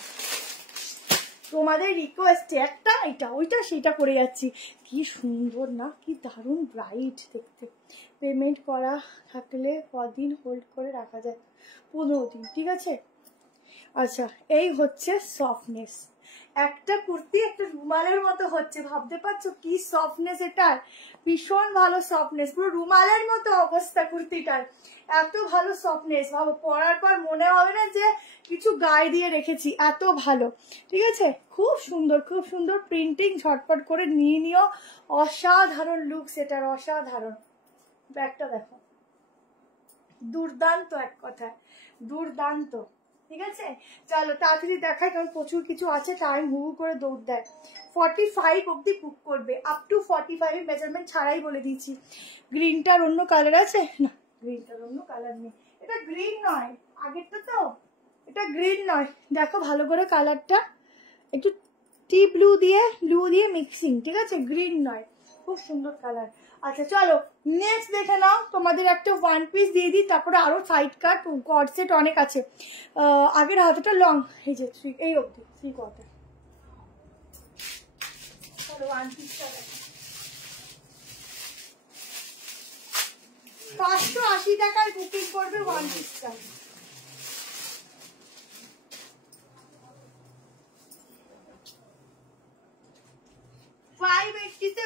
তোমাদের রিকোয়েস্টে একটা এটা ওইটা সেটা করে যাচ্ছি। কি সুন্দর না, কি দারুণ ব্রাইট দেখতে। পেমেন্ট করা থাকলে কদিন হোল্ড করে রাখা যায়? 15 দিন, ঠিক আছে? আচ্ছা এই হচ্ছে সফটনেস, একটা কুর্তি একটা রুমালের মতো হচ্ছে, ভাবতে পারছো কি সফটনেস এটার? ভীষণ ভালো সফটনেস, পুরো রুমালের মতো অবস্থা কুর্তিটার, এত ভালো সফটনেস। ভাবো পরার পর মনে হবে না যে কিছু গায়ে দিয়ে রেখেছি, এত ভালো, ঠিক আছে? খুব সুন্দর, খুব সুন্দর প্রিন্টিং। ঝটপট করে নিয়ে নিও, অসাধারণ লুকস এটার, অসাধারণ। ব্যাগটা দেখো, দুর্দান্ত, এক কথায় দুর্দান্ত, ঠিক আছে? চলো তাড়াতাড়ি দেখাই, কারণ প্রচুর কিছু আছে, টাইম হু করে দৌড় দেয়। 45 অব্দি বুক করবে, আপ টু 45 মেজারমেন্ট ছাড়াই বলে দিয়েছি। গ্রিনটার অন্য কালার আছে না? গ্রিনটার অন্য কালার নেই, এটা গ্রিন নয়, আগেরটা তো, এটা গ্রিন নয়। দেখো ভালো করে কালারটা, একটু টি ব্লু দিয়ে মিক্সিং, ঠিক আছে? গ্রিন নয়, খুব সুন্দর কালার। আচ্ছা চলো নেক্সট দেখে নাও। তোমাদের একটা ওয়ান পিস দিয়ে দিই, তারপরে আরো সাইড কাট কর্ড সেট অনেক আছে। আগের হাতটা লং, এই যে এই অবধি 3/4। চলো ওয়ান পিসটা দেখো, 580 টাকায় বুকিং করবে ওয়ান পিসটা।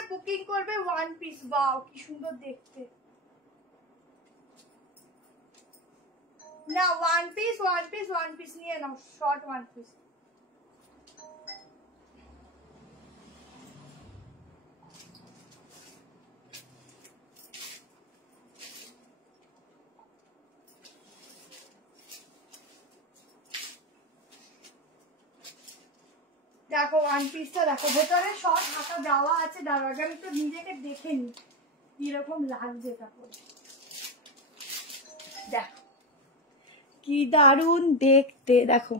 বুকিং করবে ওয়ান পিস। বাও কি সুন্দর দেখতে। না ওয়ান পিস নিয়ে নাও, শর্ট ওয়ান পিস। দেখো ওয়ান পিসটা দেখো, ভেতরে শর্ট হাতা দেওয়া আছে। দাঁড়াও আগে আমি তো নিজেকে দেখে নি কিরকম লাগছে, তারপর দেখো কি দারুণ দেখতে। দেখো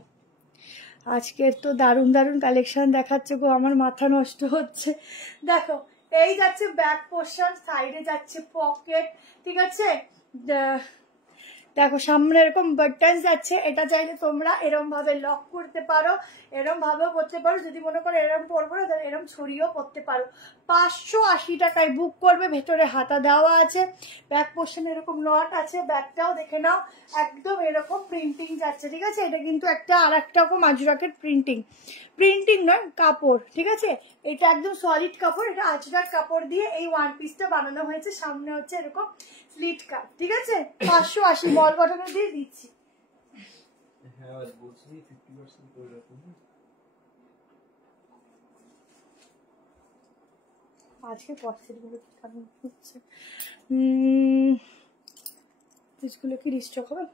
আজকের তো দারুণ দারুণ কালেকশন দেখাচ্ছে গো, আমার মাথা নষ্ট হচ্ছে। দেখো এই যাচ্ছে ব্যাক পোর্শন, সাইডে যাচ্ছে পকেট, ঠিক আছে? দেখো সামনে এরকম বাটন যাচ্ছে, এটা চাইলে তোমরা এরকম ভাবে লক করতে পারো, এরকম ভাবেও পড়তে পারো। যদি মনে করো এরকম পরবো না, তাহলে এরকম ছড়িয়েও পড়তে পারো। 580 টাকায় বুক করবে, ভেতরে হাতা দেওয়া আছে, ব্যাক পোর্শনে এরকম লট আছে। ব্যাকটাও দেখে নাও, একদম এরকম প্রিন্টিং যাচ্ছে, ঠিক আছে? এটা কিন্তু একটা আর একটা রকম আজরাকের প্রিন্টিং নয়, কাপড়, ঠিক আছে? এটা একদম সলিড কাপড়, এটা আজরাক কাপড় দিয়ে এই ওয়ান পিসটা বানানো হয়েছে। সামনে হচ্ছে এরকম স্লিট কাট, ঠিক আছে? 580 বল বটনে দিয়ে দিচ্ছি। হ্যাঁ বলছি 50% করে রাখুন। আজকে পছন্দ গুলো কেমন হচ্ছে, পিসগুলো কি রিস্টক হবে?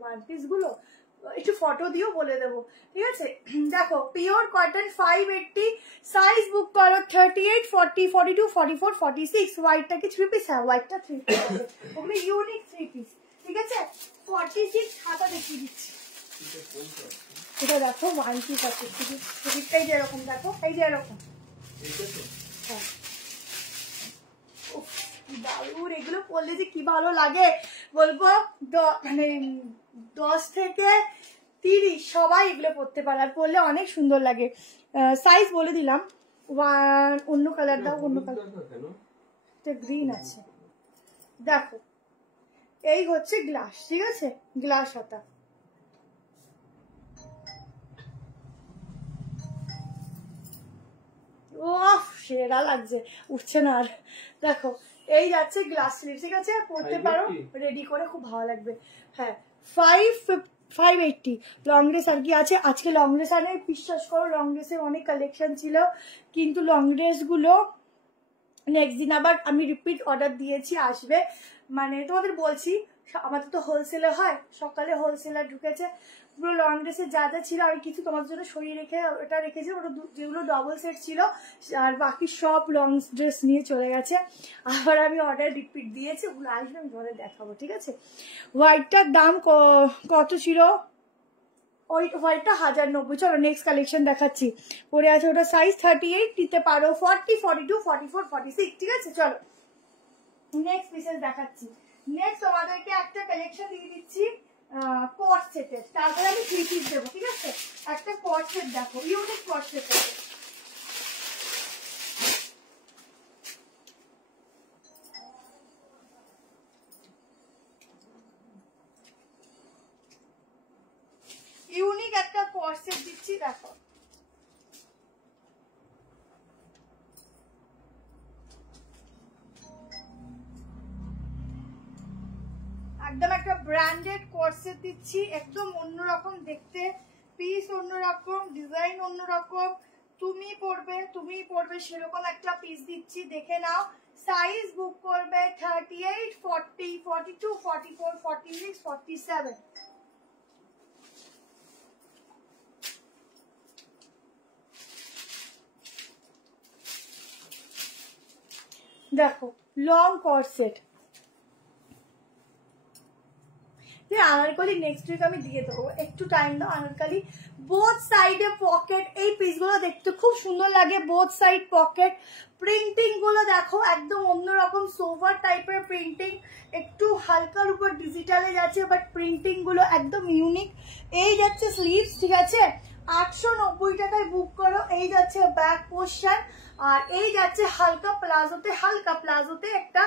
ওয়ান পিসগুলো একটু ফটো দিও, বলে দেবো, ঠিক আছে? দেখো পিওর কটন 580, সাইজ বুক করো 38, 40, 42, 44, 46। হোয়াইটটা কি 3 পিস? হ্যাঁ হোয়াইটটা 3 পিস হবে, ওগুলো ইউনিক 3 পিস, ঠিক আছে? 46 হাতা দেখিয়ে দিচ্ছি। এটা দেখো ওয়ান পিস আছে, এই যে এরকম, দেখো এই যে এরকম, হ্যাঁ দারুন, এগুলো পরলে যে কি ভালো লাগে বলবো। মানে 10 থেকে 30 সবাই এগুলো পরতে পারে, আর পরলে অনেক সুন্দর লাগে। সাইজ বলে দিলাম, অন্য কালার দাও, অন্য কালার, এটা গ্রিন আছে। দেখো এই হচ্ছে গ্লাস, ঠিক আছে? গ্লাস হাতা, ও সেরা লাগছে, উঠছে না আর। দেখো এই যাচ্ছে গ্লাস স্লিভ, ঠিক আছে? পরতে পারো রেডি করে, খুব ভালো লাগবে। হ্যাঁ 580 লং ড্রেস আর কি আছে আজকে? লং ড্রেস আর বিশ্বাস করো, লং ড্রেসের অনেক কালেকশন ছিল, কিন্তু লং ড্রেস গুলো নেক্সট দিন আবার আমি রিপিট অর্ডার দিয়েছি, আসবে। মানে তোমাদের বলছি, আমাদের তো হোলসেলে হয়, সকালে হোলসেলার ঢুকেছে, পুরো লং ড্রেসের যা যা ছিল আমি কিছু তোমাদের জন্য সরিয়ে রেখে ওটা রেখেছি, ওটা যেগুলো ডবল সেট ছিল, আর বাকি সব লং ড্রেস নিয়ে চলে গেছে। আবার আমি অর্ডার রিপিট দিয়েছি, ওগুলো আসবে, আমি ঘরে দেখাবো, ঠিক আছে? হোয়াইটটার দাম কত ছিল? ওই হোয়াইটটা 1090। চলো নেক্সট কালেকশন দেখাচ্ছি, পরে আছে ওটা সাইজ 38 নিতে পারো, 40, 42, 44, 46, ঠিক আছে? চলো নেক্সট পিসেস দেখাচ্ছি। নেক্সট তোমাদেরকে একটা কালেকশন দিয়ে দিচ্ছি কট সেটের, তারপরে আমি 3 পিস দেবো, ঠিক আছে? একটা কট সেট দেখো, ইউনিক কট সেট আছে। ইউনিক একটা কট সেট দিচ্ছি, দেখো একদম একটা ব্র্যান্ডেড কোর্সেট দিচ্ছি, একদম অন্যরকম দেখতে, পিস অন্যরকম, ডিজাইন অন্যরকম, তুমি পরবে সেরকম একটা পিস দিচ্ছি, দেখে নাও। সাইজ বুক করবে 38, 40, 42, 44, 46, 47। দেখো long corset, anarkali next week আমি দিয়ে দেবো, একটু টাইম দাও। আনারকলি বোথ সাইডে পকেট, এই পিসগুলো দেখতে খুব সুন্দর লাগে, বোথ সাইড পকেট। প্রিন্টিং গুলো দেখো একদম অন্যরকম সোভার টাইপের প্রিন্টিং, একটু হালকার উপর ডিজিটালে যাচ্ছে, বাট প্রিন্টিং গুলো একদম ইউনিক। এই যাচ্ছে স্লিভস, ঠিক আছে? 890 টাকায় বুক করো। এই যাচ্ছে ব্যাক পোর্শন, আর এই যাচ্ছে হালকা প্লাজোতে একটা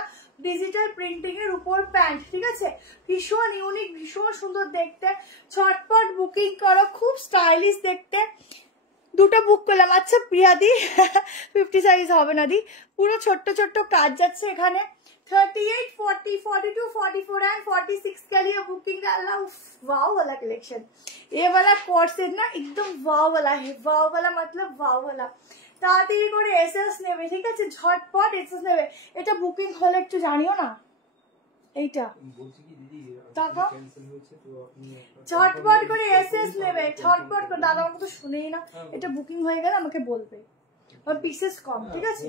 ডিজিটাল প্রিন্টিং এর উপর প্যান্ট, ঠিক আছে? ভীষণ ইউনিক, ভীষণ সুন্দর দেখতে, ছটপট বুকিং করো, খুব স্টাইলিশ দেখতে। দুটো বুক করলাম। আচ্ছা প্রিয়াদি 50 সাইজ হবে না দি, পুরো ছোট্ট ছোট্ট কাজ যাচ্ছে এখানে। 38, 40, 42, 44 एंड 46 के लिए बुकिंग डालना। वाव वाला कलेक्शन, ये वाला कोट सेट ना एकदम वाव वाला है, वाव वाला मतलब वाव वाला। তাড়াতাড়ি করে এসএস নেবে, ঠিক আছে? ঝটপট এসএস নেবে। এটা বুকিং হলে একটু জানিও না। এইটা বলছি কি দিদি, টাকা ক্যান্সেল হয়েছে তো আপনি ঝটপট করে এসএস নেবে, ঝটপট করে। দাদা আমাকে তো শুনেই না, এটা বুকিং হয়ে গেলে আমাকে বলবে, আর পিসেস কম, ঠিক আছে?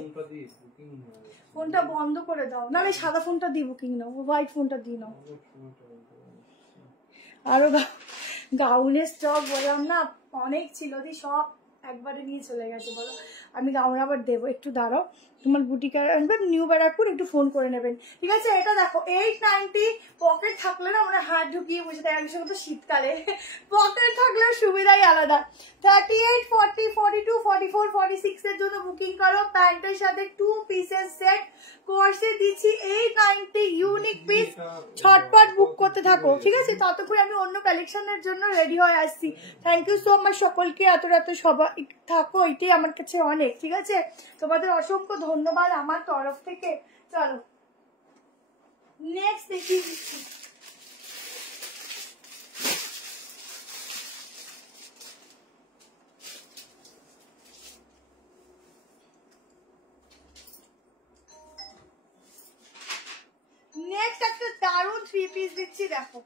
ফোনটা বন্ধ করে দাও, না না সাদা ফোনটা দিয়ে বুকিং নাও, হোয়াইট ফোনটা দিয়ে নাও। আরো গাউনের স্টক বললাম না অনেক ছিল, দি সব একবারে নিয়ে চলে গেছে। বলো আমি গাউন আবার দেবো, একটু দাঁড়াও। তোমার বুটিকার আসবেন নিউ ব্যারাকপুর, একটু ফোন করে নেবেন, ঠিক আছে? এটা দেখো 890, পকেট থাকলে না মানে হাত ঢুকিয়ে বসে থাকে, আমি তো শীতকালে পকেট থাকলে সুবিধাই আলাদা। 38, 40, 42, 44, 46 এর জন্য বুকিং করো। প্যান্টের সাথে 2 পিসের সেট কোর্সে দিচ্ছি 890, ইউনিক পিস। ছটপট বুক করতে থাকো, ঠিক আছে? ততক্ষণ আমি অন্য কালেকশনের জন্য রেডি হয়ে আসছি। থ্যাংক ইউ সো মাচ সকলকে, এত রাত সবাই থাকো, এটাই আমার কাছে অনেক, ঠিক আছে? তোমাদের অসংখ্য ধন্যবাদ আমার তরফ থেকে। চলো নেক্সট দেখিয়ে দিচ্ছি। নেক্সট একটা দারুণ 3 পিস দিচ্ছি দেখো,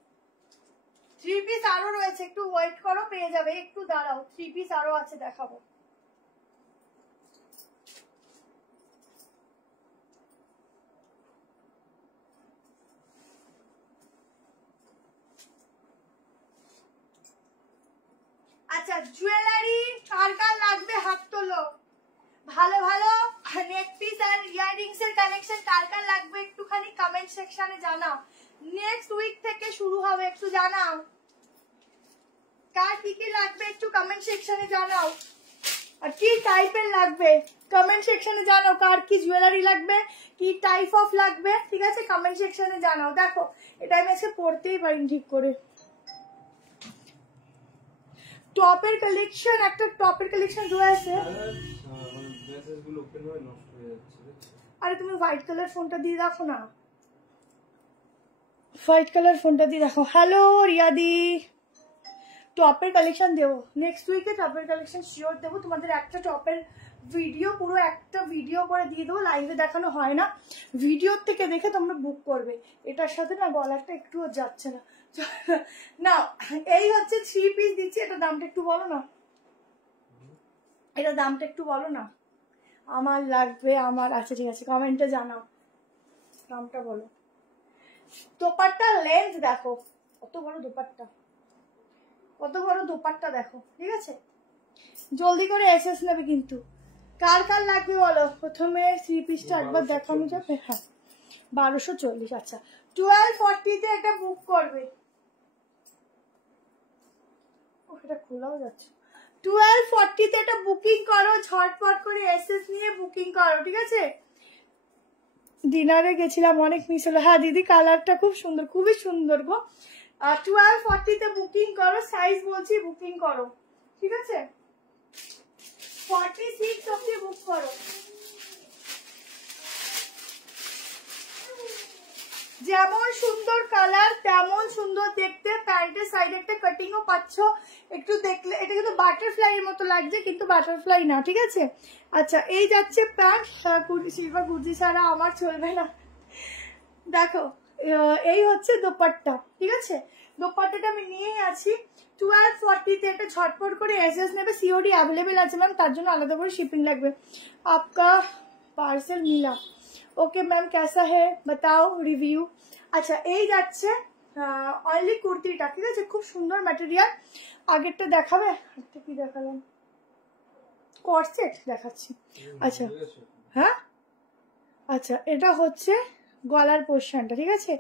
3 পিস আরো রয়েছে, একটু ওয়েট করো পেয়ে যাবে, একটু দাঁড়াও, 3 পিস আরো আছে দেখাবো। আচ্ছা জুয়েলারি কার কার লাগবে হাত তোলো, ভালো ভালো নেক পিস আর ইয়াররিংস এর কালেকশন কার কার লাগবে একটুখানি কমেন্ট সেকশনে জানাও। নেক্সট উইক থেকে শুরু হবে, একটু জানাও কার কি কি লাগবে, একটু কমেন্ট সেকশনে জানাও। আর কি টাইপের লাগবে কমেন্ট সেকশনে জানাও, কার কি জুয়েলারি লাগবে, কি টাইপ অফ লাগবে, ঠিক আছে কমেন্ট সেকশনে জানাও। দেখো এটা আমি আজকে পড়তেই পারিনি ঠিক করে। টপের কালেকশন, একটা টপের কালেকশন রয়েছে। মেসেজগুলো ওপেন হয়ে নষ্ট হয়ে যাচ্ছে। আরে তুমি হোয়াইট কালার ফোনটা দিয়ে দেখো না, হোয়াইট কালার ফোনটা দিয়ে দেখো। হ্যালো রিয়াদি, টপের কালেকশন দেবো নেক্সট উইকে, টপের কালেকশন শিওর দেবো তোমাদের। একটা টপের ভিডিও, পুরো একটা ভিডিও করে দিয়ে দেবো, লাইভে দেখানো হয় না, ভিডিওর থেকে দেখে তোমরা বুক করবে। এটার সাথে না গলাটা একটুও যাচ্ছে না। না এই হচ্ছে 3 পিস দিচ্ছি, এটা দামটা একটু বলো না, এটা দামটা একটু বলো না। আমার লাগবে, আমার আচ্ছা ঠিক আছে কমেন্টে জানাও, দামটা বলো। দোপাট্টা লেন্থ দেখো কত বড় দোপাট্টা, কত বড় দোপাট্টা দেখো, ঠিক আছে জলদি করে এসএস নেবে কিন্তু। কার কার লাগবে বলো, প্রথমে 3 পিসটা একবার দেখানো যাবে। হ্যাঁ 1240, আচ্ছা 1240 তে এটা বুক করবে। এটা খোলাও যাচ্ছে, 1240 তে এটা বুকিং করো, ঝটপট করে এসএস নিয়ে বুকিং করো, ঠিক আছে। ডিনারে গেছিলাম অনেক মিস হলো। হ্যাঁ দিদি কালারটা খুব সুন্দর, খুবই সুন্দর গো। 1240 তে বুকিং করো, সাইজ বলছি বুকিং করো, ঠিক আছে 46 অবধি বুক করো। যেমন সুন্দর কালার তেমন সুন্দর দেখতে, প্যান্টের সাইডে একটা কাটিংও পাচ্ছ, একটু দেখলে এটা কিন্তু বাটারফ্লাই এর মতো লাগছে কিন্তু বাটারফ্লাই না, ঠিক আছে। আচ্ছা এই যাচ্ছে প্যান্ট, সিলভার কুর্তি ছাড়া আমার চলবে না। দেখো এই হচ্ছে দোপাট্টা, ঠিক আছে দোপাট্টাটা আমি নিয়েই আছি। 1240 তে এটা ঝটপট করে এসএস নেবে, সিওডি অ্যাভেলেবেল আছে ম্যাম, তার জন্য আলাদা করে শিপিং লাগবে। আপকা পার্সেল মিলা, ওকে ম্যাম कैसा है बताओ रिव्यू। আচ্ছা এই যাচ্ছে অনলি কুর্তিটা, ঠিক আছে খুব সুন্দর ম্যাটেরিয়াল। আগেরটা দেখাবে, একটা কি দেখালাম, কর্সেট দেখাচ্ছি। আচ্ছা হ্যাঁ আচ্ছা এটা হচ্ছে গলার পোর্শনটা, ঠিক আছে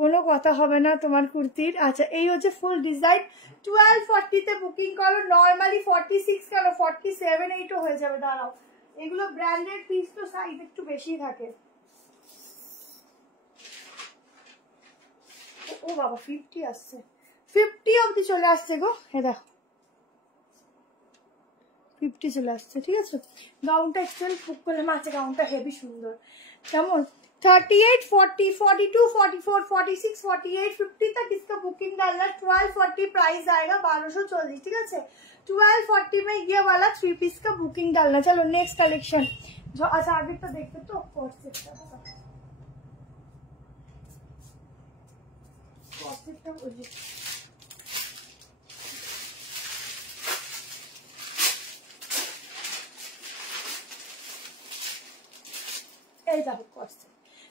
কোনো কথা হবে না তোমার কুর্তির। আচ্ছা এই হচ্ছে ফুল ডিজাইন, 1240 তে বুকিং করো। নর্মালি 46 কেন 47 8ও হয়ে যাবে, দাঁড়াও এগুলো ব্র্যান্ডেড পিস তো সাইজ একটু বেশি থাকে। ও বাবা 50 আসছে, 50 অবধি চলে আসছে গো, হ্যাঁ দেখো 50 চলে আসছে, ঠিক আছে। গাউনটা এক্সেল বুক করলাম, আছে গাউনটা হেভি সুন্দর। কেমন 38 40 42 44 46 48 50 तक इसका बुकिंग डालना। 1240 प्राइस आएगा 1240, ठीक है 1240 में ये वाला 3 पीस का बुकिंग डालना। चलो नेक्स्ट कलेक्शन जो अच्छा आगे तो देखते तो এই দেখো কষ্ট,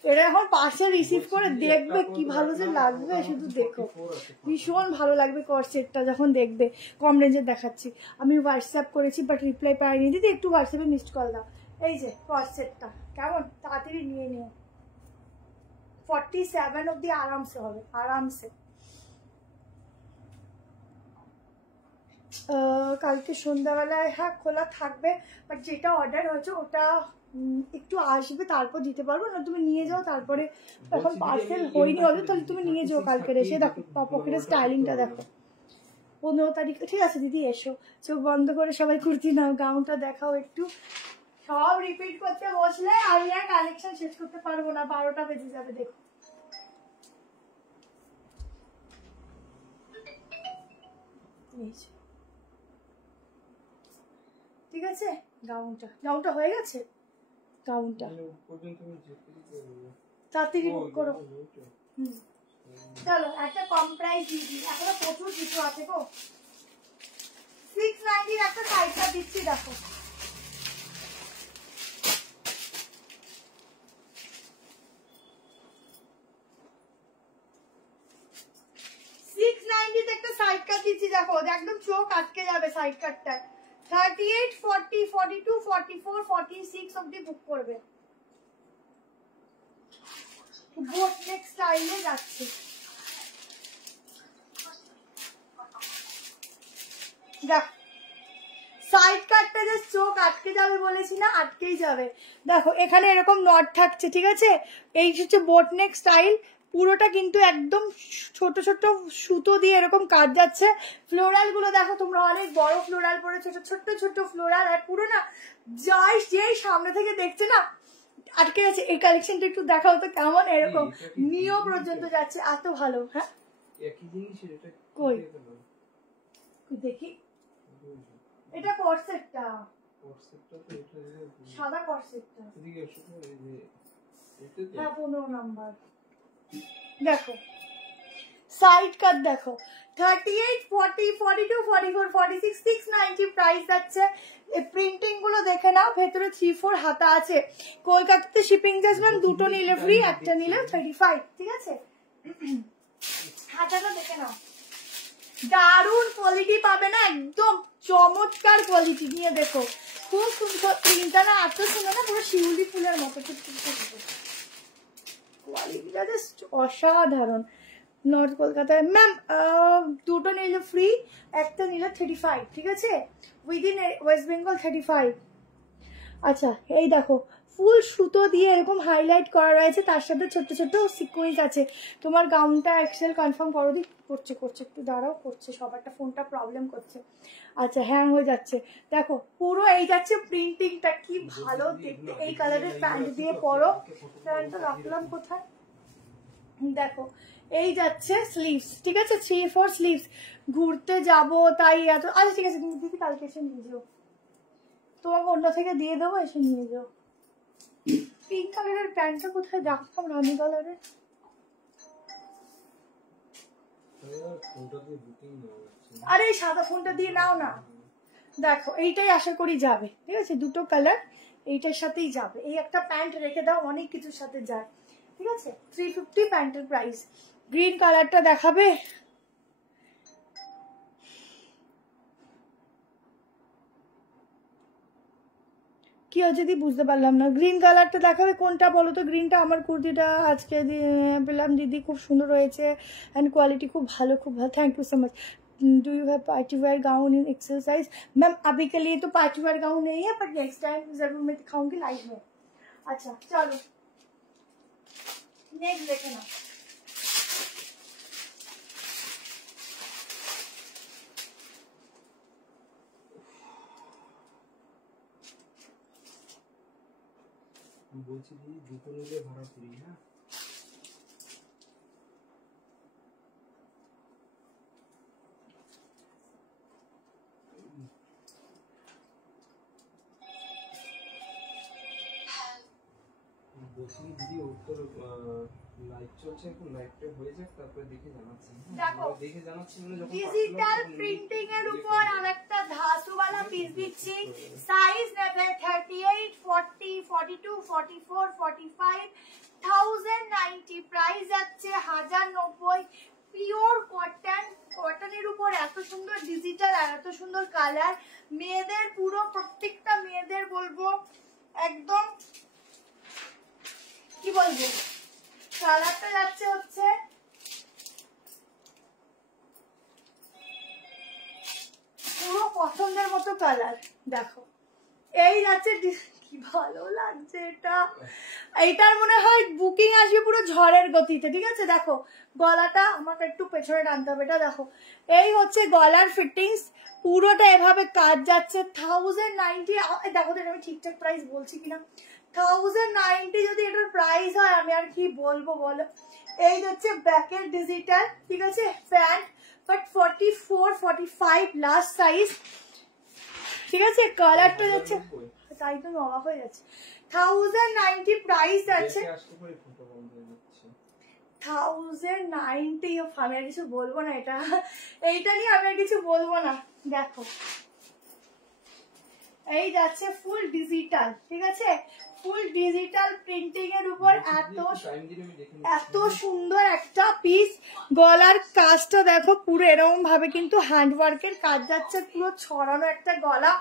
এটা এখন পার্সেল রিসিভ করে দেখবে কি ভালো যে লাগবে, শুধু দেখো ভীষণ ভালো লাগবে কর্সেটটা যখন দেখবে। কম রেঞ্জের দেখাচ্ছি, আমি হোয়াটসঅ্যাপ করেছি বাট রিপ্লাই পাইনি, দিদি একটু হোয়াটসঅ্যাপে মিসড কল দাও। এই যে কর্সেটটা কেমন, তাড়াতাড়ি নিয়ে নিও, 47 অব্দি আরামসে হবে, আরামসে। কালকে সন্ধ্যাবেলায় হ্যাঁ খোলা থাকবে, বাট যেটা অর্ডার হয়েছে ওটা একটু আসবে তারপর দিতে পারবো না, তুমি নিয়ে যাও তারপরে। এখন পার্সেল হয়নি হবে, তাহলে তুমি নিয়ে যাও কালকে এসে। দেখো পকেটের স্টাইলিংটা দেখো, 15 তারিখে, ঠিক আছে দিদি এসো। চোখ বন্ধ করে সবাই কুর্তি নাও, গাউনটা দেখাও একটু। সব রিপিট করতে বসলে আমি আর কালেকশন শেষ করতে পারবো না, 12টা বেজে যাবে। দেখো ঠিক আছে, গাউনটা হয়ে গেছে, গাউনটা তাড়াতাড়ি বুক করো। চলো একটা কম প্রাইস দিয়ে দিই, এখনো প্রচুর কিছু আছে গো। 690 একটা সাইডটা দিচ্ছি দেখো, একটা সাইড কাট দিচ্ছি দেখো, একদম চোখ আটকে যাবে সাইড কাটটায়। 38, 40, 42, 44, 46 অবধি বুক করবে। বোট নেক স্টাইলে যাচ্ছে, দেখ সাইড কাটটা জাস্ট চোখ আটকে যাবে বলেছি না, আটকেই যাবে। দেখো এখানে এরকম নট থাকছে, ঠিক আছে, এই হচ্ছে বোট নেক স্টাইল, পুরোটা কিন্তু একদম ছোট ছোট সুতো দিয়ে এরকম কাজ যাচ্ছে। ফ্লোরাল গুলো দেখো তোমরা, অনেক বড় ফ্লোরাল পড়েছে, ছোট ছোট ফ্লোরাল, আর পুরো না যেই সামনে থেকে দেখছে না আটকে যাচ্ছে। এই কালেকশনটা একটু দেখাও তো কেমন, এরকম নিও পর্যন্ত যাচ্ছে, এত ভালো। হ্যাঁ একই জিনিস, এটা কই দেখি, এটা কর্সেটটা, কর্সেটটা তো এটা সাদা কর্সেটটা, এদিকে এসো তো, এই যে এটা তো হ্যাঁ 15 নাম্বার। দেখো সাইড কাট দেখো, 38, 40, 42, 44, 46, 690 প্রাইস যাচ্ছে। এই প্রিন্টিং গুলো দেখে নাও, ভেতরে 3-4 হাতা আছে। কলকাতাতে শিপিং চার্জ ম্যাম দুটো নিলে ফ্রি, একটা নিলে 35, ঠিক আছে। হাতাটা দেখে নাও, দারুণ কোয়ালিটি পাবে না, একদম চমৎকার কোয়ালিটি নিয়ে দেখো, খুব সুন্দর প্রিন্টটা না, এত সুন্দর না, পুরো শিউলি ফুলের মতো, কোয়ালিটিটা জাস্ট অসাধারণ। নর্থ কলকাতায় ম্যাম দুটো নিলে ফ্রি, একটা নিলে 35, ঠিক আছে, উইদিন ওয়েস্ট বেঙ্গল 35। আচ্ছা এই দেখো ফুল সুতো দিয়ে এরকম হাইলাইট করা রয়েছে, তার সাথে ছোট্ট ছোট্ট সিকোয়েন্স আছে। তোমার গাউনটা এক্সেল কনফার্ম করো দি, করছে একটু দাঁড়াও, করছে, সবারটা ফোনটা প্রবলেম করছে, আচ্ছা হ্যাং হয়ে যাচ্ছে। দেখো পুরো এই যাচ্ছে প্রিন্টিংটা, কি ভালো দেখতে, এই কালারের প্যান্ট দিয়ে পরো। প্যান্টটা রাখলাম কোথায়, দেখো এই যাচ্ছে স্লিভস, ঠিক আছে, 3-4 স্লিভস। ঘুরতে যাবো তাই এত, আচ্ছা ঠিক আছে তুমি দিদি কালকে এসে নিয়ে যাও, তোমাকে অন্য থেকে দিয়ে দেবো, এসে নিয়ে যাও। পিঙ্ক কালারের প্যান্টটা কোথায় রাখতাম, রানী কালারের, আরে এই সাদা ফোনটা দিয়ে নাও না। দেখো এইটাই আশা করি যাবে, ঠিক আছে, দুটো কালার এইটার সাথেই যাবে। এই একটা প্যান্ট রেখে দাও, অনেক কিছুর সাথে যায়, ঠিক আছে। 350 প্যান্টের প্রাইস। গ্রিন কালারটা দেখাবে, কি হচ্ছে দি বুঝতে পারলাম না, গ্রিন কালারটা দেখাবে কোনটা বলো তো। গ্রিনটা, আমার কুর্তিটা আজকে পেলাম দিদি, খুব সুন্দর হয়েছে অ্যান্ড কোয়ালিটি খুব ভালো, খুব ভালো, thank you so much. Do you have party wear gown in XL size? Ma'am अभी के लिए तो पार्टी वेयर गाउन नहीं है, पर नेक्स्ट टाइम जरूर मैं दिखाऊंगी लाइव में। अच्छा चलो नेक्स्ट देखे ना, বলছি দিদি দুটো নিলে ভাড়া ফ্রি। হ্যাঁ বলছি দিদি, ওর তো লাইভ চলছে এখন, লাইভটা হয়ে যাক তারপরে দেখে জানাচ্ছি। দেখো দেখে জানাচ্ছি মানে যখন ডিজিটাল প্রিন্টিং এর উপর আরেকটা ধাসুওয়ালা পিস দিচ্ছি। সাইজ নেবে 38, 40, 42, 44, 45, 1090 প্রাইস যাচ্ছে 1090। পিওর কটন, কটনের উপর এত সুন্দর ডিজিটাল আর এত সুন্দর কালার, মেয়েদের পুরো প্রত্যেকটা মেয়েদের বলবো একদম কি বলবো, কালারটা যাচ্ছে হচ্ছে পুরো পছন্দের মতো কালার। দেখো এই যাচ্ছে, কি ভালো লাগছে এটা, এইটার মনে হয় বুকিং আসবে পুরো ঝড়ের গতিতে, ঠিক আছে। দেখো গলাটা আমাকে একটু পেছনে টানতে হবে, এটা দেখো এই হচ্ছে গলার ফিটিংস, পুরোটা এভাবে কাজ যাচ্ছে। 1090, দেখো তো আমি ঠিকঠাক প্রাইস বলছি কিনা, 1090 যদি এটার প্রাইস হয় আমি আর কি বলবো বলো। এই হচ্ছে ব্যাকের ডিজিটাল, ঠিক আছে, প্যান্ট বাট 44, 45 লাস্ট সাইজ, ঠিক আছে। কালারটা যাচ্ছে, তাই তো অবাক হয়ে যাচ্ছে, 1090 প্রাইস যাচ্ছে। 1090 আমি আর কিছু বলবো না, এইটা নিয়ে আমি আর কিছু বলবো না। দেখো এই যাচ্ছে ফুল ডিজিটাল, ঠিক আছে, ফুল ডিজিটাল প্রিন্টিং এর উপর এত সুন্দর একটা পিস। গলার কাজটা দেখো পুরো এরকম ভাবে কিন্তু হ্যান্ডওয়ার্কের কাজ যাচ্ছে, পুরো ছড়ানো একটা গলা,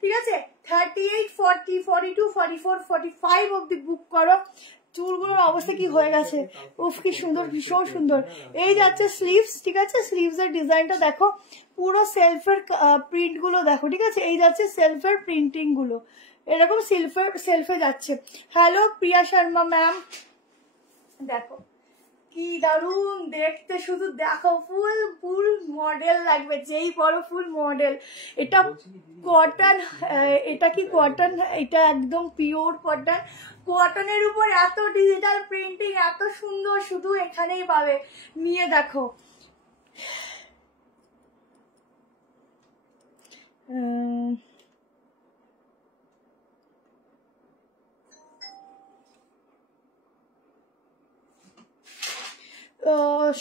ঠিক আছে। 38, 40, 42, 44, 45 অব্দি বুক করো। চুলগুলোর অবস্থা কি হয়ে গেছে, উফ কি সুন্দর, ভীষণ সুন্দর। এই যাচ্ছে স্লিভস, ঠিক আছে, স্লিভস এর ডিজাইনটা দেখো, পুরো সেলফের প্রিন্ট গুলো দেখো, ঠিক আছে। এই যাচ্ছে সেলফের প্রিন্টিং গুলো, এরকম সেলফে যাচ্ছে। হ্যালো প্রিয়া শর্মা ম্যাম, দেখো কি দারুন দেখতে, শুধু দেখো ফুল ফুল মডেল লাগবে, যেই বড় ফুল মডেল। এটা কটন, এটা কি কটন, এটা একদম পিওর কটন। কটনের উপর এত ডিজিটাল প্রিন্টিং, এত সুন্দর, শুধু এখানেই পাবে, নিয়ে দেখো।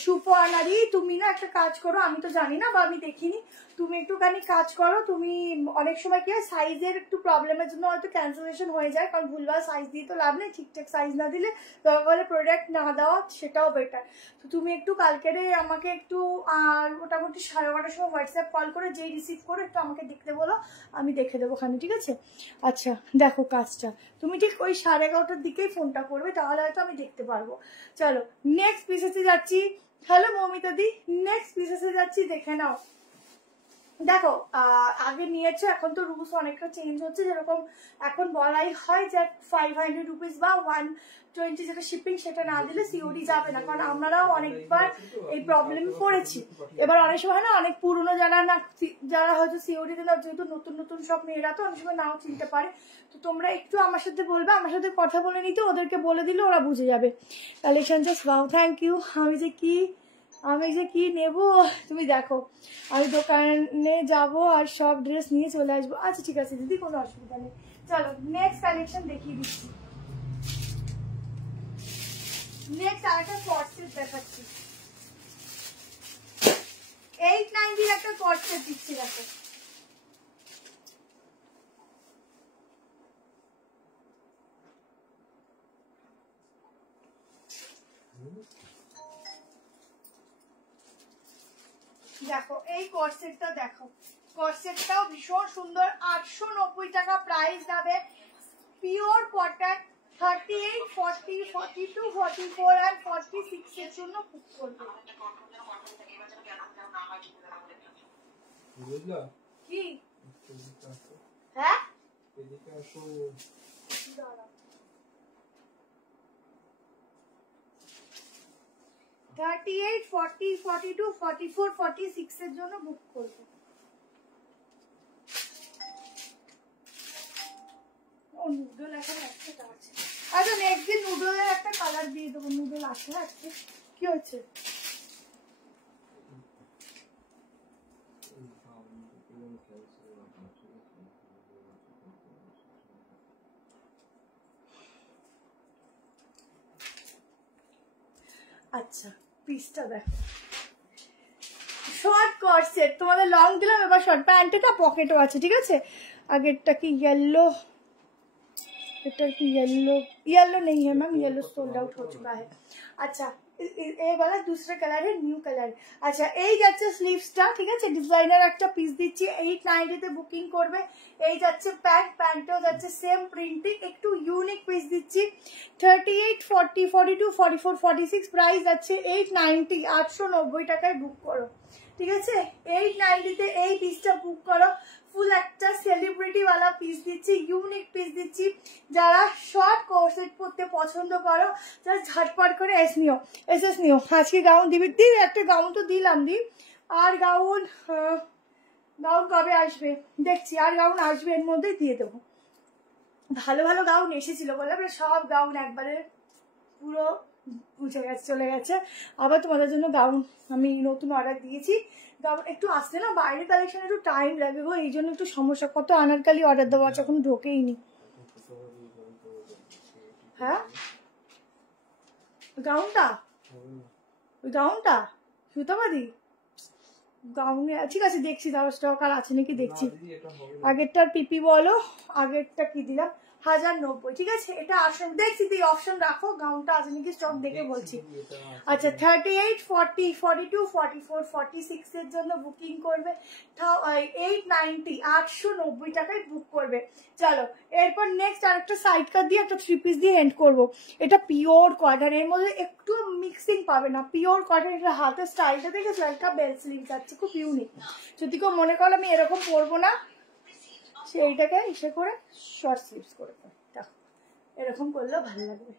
সুপর্ণাদি তুমি না একটা কাজ করো, আমি তো জানি না বা আমি দেখিনি, তুমি একটুখানি কাজ করো। তুমি অনেক সময় কি হয়, সাইজের একটু প্রবলেমের জন্য হয়তো ক্যান্সেলেশন হয়ে যায়, কারণ ভুলভাল সাইজ দিয়ে তো লাভ নেই, ঠিকঠাক সাইজ না দিলে বলে প্রোডাক্ট না দেওয়া, সেটাও বেটার। তো তুমি একটু কালকেরে আমাকে একটু মোটামুটি 11:30 সময় হোয়াটসঅ্যাপ কল করে যেই রিসিভ করে একটু আমাকে দেখতে বলো, আমি দেখে দেবো ওখানে, ঠিক আছে। আচ্ছা দেখো কাজটা, তুমি ঠিক ওই 11:30টার দিকেই ফোনটা করবে, তাহলে হয়তো আমি দেখতে পারবো। চলো নেক্সট পিসেসে যাচ্ছি। হ্যালো মৌমিতা দি, নেক্সট পিসেসে যাচ্ছি, দেখে নাও। দেখো আগে নিয়েছো, এখন তো রুলস অনেকটা চেঞ্জ হচ্ছে, যেরকম এখন বলাই হয় যে 500 রুপিস বা 120 যেটা শিপিং, সেটা না দিলে সিওডি যাবে না, কারণ আমরাও অনেকবার এই প্রবলেম পড়েছি। এবার অনেক সময় না, অনেক পুরনো যারা হয়তো সিওডি দিলে, যেহেতু নতুন নতুন সব মেয়েরা তো অনেক সময় নাও চিনতে পারে, তো তোমরা একটু আমার সাথে বলবে, আমার সাথে কথা বলে নিতে, ওদেরকে বলে দিলে ওরা বুঝে যাবে। Collection just wow, thank you. আমি যে কি নেব তুমি দেখো, আমি দোকানে যাব আর সব ড্রেস নিয়ে চলে আসবো। আচ্ছা ঠিক আছে দিদি, কোনো অসুবিধা নেই। চলো নেক্সট কালেকশন দেখিয়ে দিচ্ছি। নেক্সট আরেকটা কট সেট দেখাচ্ছি, 890 একটা কট সেট দিচ্ছি, দেখো দেখো এই কর্সেটটা দেখো, কর্সেটটাও ভীষণ সুন্দর, 890 টাকা প্রাইস যাবে, পিওর কটন, 38, 40, 42, 44 আর 46 এর জন্য বুক করবে। বুঝলা কি হ্যাঁ, এদিকে আসো। দাঁড়াও, 38, 40, 42, 44, 46 এর জন্য বুক করবে। ও নুডল এখন একটা আছে, আচ্ছা নেক্সট দিন নুডলের একটা কালার দিয়ে দেবো, নুডল আছে আজকে, কি হচ্ছে? আচ্ছা পিসটা দেখো, শর্ট কর্সেট, তোমাদের লং দিলাম, এবার শর্ট। প্যান্টেটা পকেটও আছে, ঠিক আছে। আগেরটা কি येलो, এটা কি येलो नहीं है मैम, येलो सोल्ड आउट हो चुका है। अच्छा এই वाला दूसरा कलर है, নিউ কালার। আচ্ছা এই যাচ্ছে স্লিভসটা, ঠিক আছে, ডিজাইনার একটা পিস দিচ্ছি, 890 তে বুকিং করবে। এই যাচ্ছে প্যান্টও যাচ্ছে সেম প্রিন্টিং, একটু ইউনিক পিস দিচ্ছি, 38, 40, 42, 44, 46 প্রাইস যাচ্ছে 890, 890 টাকায় বুক করো, ঠিক আছে। 890 তে এই পিসটা বুক করো, ফুল একটা সেলিব্রিটি वाला পিস দিচ্ছি, ইউনিক পিস দিচ্ছি। যারা শর্ট কোর্সেট পরতে পছন্দ করো, যারা ঝটপট করে এসএস নিও। আজকে গাউন দিবি, একটা গাউন তো দিলাম দি, আর গাউন কবে আসবে দেখছি, আর গাউন আসবে, এর মধ্যেই দিয়ে দেবো। ভালো ভালো গাউন এসেছিল বলে সব গাউন একবারে পুরো বুঝে গেছে, চলে গেছে। আবার তোমাদের জন্য গাউন আমি নতুন অর্ডার দিয়েছি, গাউন একটু আসতে না, বাইরের কালেকশন একটু টাইম লাগে গো, এই জন্য একটু সমস্যা। কত আনারকালি অর্ডার দেওয়া আছে, এখন ঢোকেই নি। হ্যাঁ গাউনটা ওই গাউনটা সুতাবাদি গাউনে ঠিক আছে, দেখছি তাও স্টক আর আছে নাকি দেখছি। আগেরটার পিপি বলো, আগেরটা কি দিলাম 1090, ঠিক আছে এটা আসুন দেখছি, তুই অপশন রাখো গাউনটা আছে নাকি স্টক দেখে বলছি। আচ্ছা 38, 40, 42, 44, 46 এর জন্য বুকিং করবে 890, 890 টাকায় বুক করবে। চলো এরপর নেক্সট আরেকটা সাইড কাট দিয়ে একটা 3 পিস দিয়ে এন্ড করবো। এটা পিওর কটন, এর মধ্যে একটু মিক্সিং পাবে না, পিওর কটন। এটা হাতের স্টাইলটা দেখেছো, একটা বেল স্লিভ যাচ্ছে, খুব ইউনিক। যদি কেউ মনে করো আমি এরকম পরবো না, সেইটাকে ইসে করে শর্ট স্লিভস করে দেখো, এরকম করলেও ভালো লাগবে।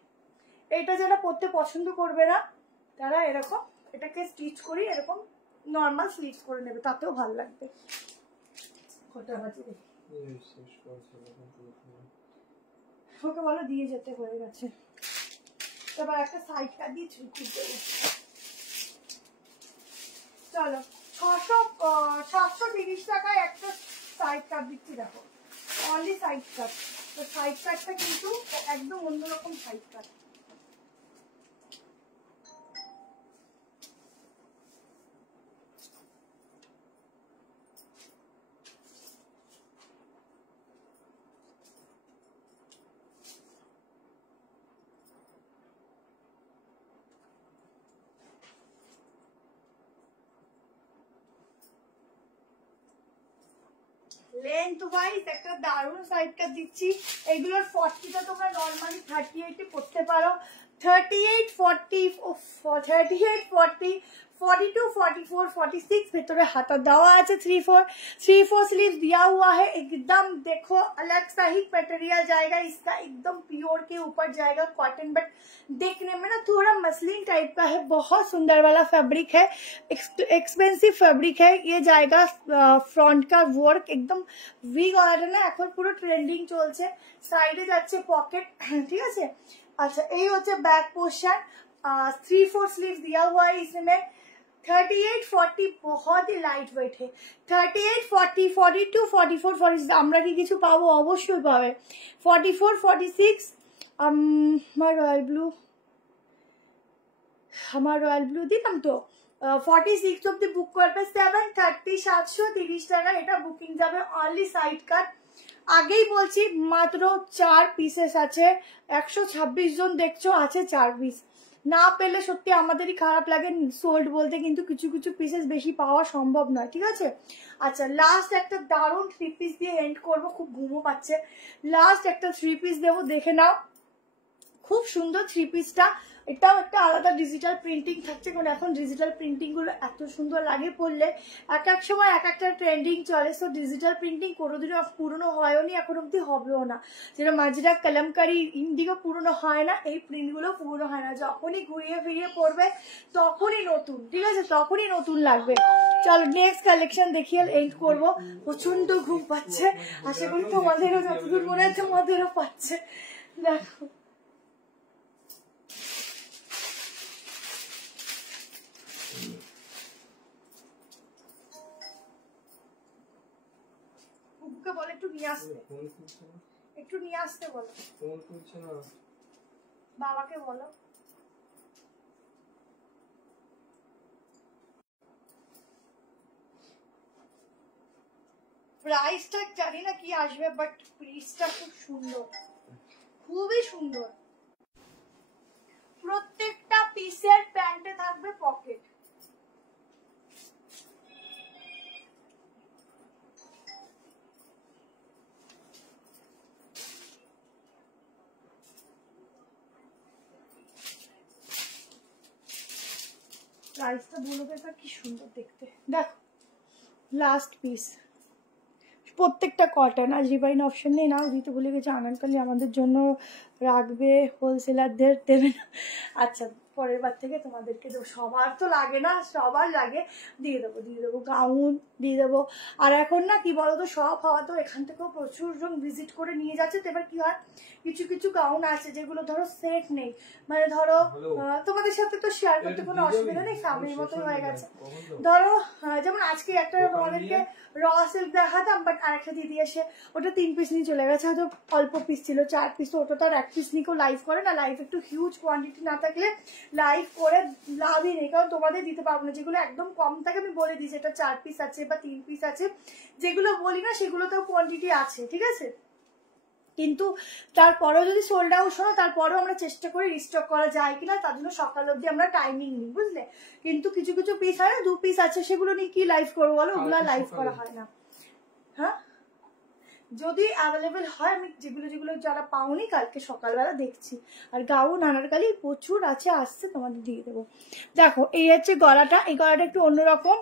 এটা যারা পরতে পছন্দ করবে না তারা এরকম এটাকে স্টিচ করি এরকম নর্মাল স্লিভস করে নেবে, তাতেও ভালো লাগবে। কটা বাজে ওকে বলো দিয়ে যেতে, হয়ে গেছে। তারপর একটা সাইড কাট দিয়ে ছুটি দেবো। চলো 630 টাকায় একটা সাইড কাট দিচ্ছি, দেখো অনলি সাইড কাট। তো সাইড কাটটা কিন্তু একদম অন্যরকম সাইড কাট। লেন্থ ওয়াইজ একটা দারুণ সাইড কাট দিচ্ছি। এগুলোর 40টা তোমরা নর্মালি 38 এ পড়তে পারো। 38, 40, 38, 40, 42, 44, 46 ভেতরে हाथा देवा है। 3/4 स्लीव दिया हुआ है। एकदम देखो अलग सा ही मटेरियल जाएगा इसका, एकदम प्योर के ऊपर जाएगा कॉटन, बट देखने में ना थोड़ा मसलिन टाइप का है। बहुत सुंदर वाला फैब्रिक है, एक्सपेंसिव फैब्रिक है। ये जाएगा फ्रंट का वर्क एकदम वी गला ना এখন পুরো ট্রেন্ডিং চলছে। সাইডে যাচ্ছে পকেট, ঠিক আছে। अच्छा ये होते बैक पोर्शन, 3/4 स्लीव दिया हुआ है इसमें। 38, 40 बहुत ही लाइट वेट है। 38, 40, 42, 44, 46 আমরা কি কিছু পাবো? অবশ্যই পাবে। 44, 46 আমার রয়্যাল ব্লু দিলাম তো। 46 অব্দি বুক করবে। 730, 730 টাকা এটা বুকিং যাবে অনলি সাইড কাট। আগেই বলছি মাত্র 4 পিসেস আছে, 126 জন দেখছো, আছে 4 পিস। না পেলে সত্যি আমাদেরই খারাপ লাগে, সোল্ড বলতে, কিন্তু কিছু কিছু পিসেস বেশি পাওয়া সম্ভব নয়, ঠিক আছে। আচ্ছা লাস্ট একটা দারুণ 3 পিস দিয়ে এন্ড করবো, খুব ঘুমো পাচ্ছে। লাস্ট একটা 3 পিস দেবো, দেখে নাও খুব সুন্দর 3 পিসটা। এটাও একটা আলাদা ডিজিটাল প্রিন্টিং থাকছে, কারণ এখন ডিজিটাল প্রিন্টিং গুলো এত সুন্দর লাগে পড়লে। এক এক সময় এক একটা ট্রেন্ডিং চলে, সো ডিজিটাল প্রিন্টিং কোনোদিনও পুরনো হয়নি, এখন অব্দি হবেও না। যেটা মাজরা কলমকারি ইন্ডিগো পুরনো হয় না, এই প্রিন্টগুলো পুরনো হয় না। যখনই ঘুরিয়ে ফিরিয়ে পড়বে তখনই নতুন, ঠিক আছে, তখনই নতুন লাগবে। চলো নেক্সট কালেকশন দেখিয়ে এন্ড করবো। প্রচন্ড ঘুম পাচ্ছে, আশা করি তোমাদেরও যতদূর মনে হচ্ছে তোমাদেরও পাচ্ছে। দেখো বলে একটু নিয়ে আসতে, একটু নিয়ে আসতে বলো, বাবাকে বলো। প্রাইসটা জানি না কি আসবে, বাট পিসটা খুব সুন্দর, খুবই সুন্দর। প্রত্যেকটা পিসের প্যান্টে থাকবে পকেট। প্রাইসটা বলো দেখো কি সুন্দর দেখতে। দেখো লাস্ট পিস, প্রত্যেকটা কটন। আজ রিভাইন অপশন নেই না, দিতে ভুলে গেছে। আনারকলি আমাদের জন্য রাখবে, হোলসেলারদের দেবে না। আচ্ছা পরের বার থেকে তোমাদেরকে দেবো, সবার তো লাগে না, সবার লাগে, দিয়ে দেবো গাউন দিয়ে দেবো। আর এখন না কি বলতো, সব হওয়া তো এখান থেকেও প্রচুর জন ভিজিট করে নিয়ে যাচ্ছে। তো এবার কি হয়, কিছু কিছু গাউন আছে যেগুলো ধরো সেট নেই, মানে ধরো তোমাদের সাথে তো শেয়ার করতে কোনো অসুবিধা নেই, ফ্যামিলির মতন হয়ে গেছে। ধরো যেমন আজকে একটা তোমাদেরকে র সিল্ক দেখাতাম, বাট আরেকটা দিদি এসে ওটা 3 পিস নিয়ে চলে গেছে, হয়তো অল্প পিস ছিল 4 পিস, তো ওটা তো আর 1 পিস নিয়ে কেউ লাইভ করে না। লাইভ একটু হিউজ কোয়ান্টিটি না থাকলে লাইভ করে লাভই নেই, কারণ তোমাদের দিতে পারবো না। যেগুলো একদম কম থাকে আমি বলে দিই, যেটা 4 পিস আছে বা 3 পিস আছে, যেগুলো বলি না সেগুলোতেও কোয়ান্টিটি আছে, ঠিক আছে। কিন্তু তারপরেও যদি সোল্ড আউট হয়, তারপরেও আমরা চেষ্টা করি রিস্টক করা যায় কিনা, তার জন্য সকাল অবধি আমরা টাইমিং নিই, বুঝলে। কিন্তু কিছু কিছু পিস হয় না, 2 পিস আছে, সেগুলো নিয়ে কি লাইভ করবো বলো, ওগুলো লাইভ করা হয় না। হ্যাঁ, যদি অ্যাভেলেবেল হয়, আমি যেগুলো যেগুলো যারা পাওনি কালকে সকালবেলা দেখছি। আর গাউন আনারকালি প্রচুর আছে, আসছে, তোমাদের দিয়ে দেবো। দেখো এই হচ্ছে গলাটা, এই গলাটা একটু অন্যরকম,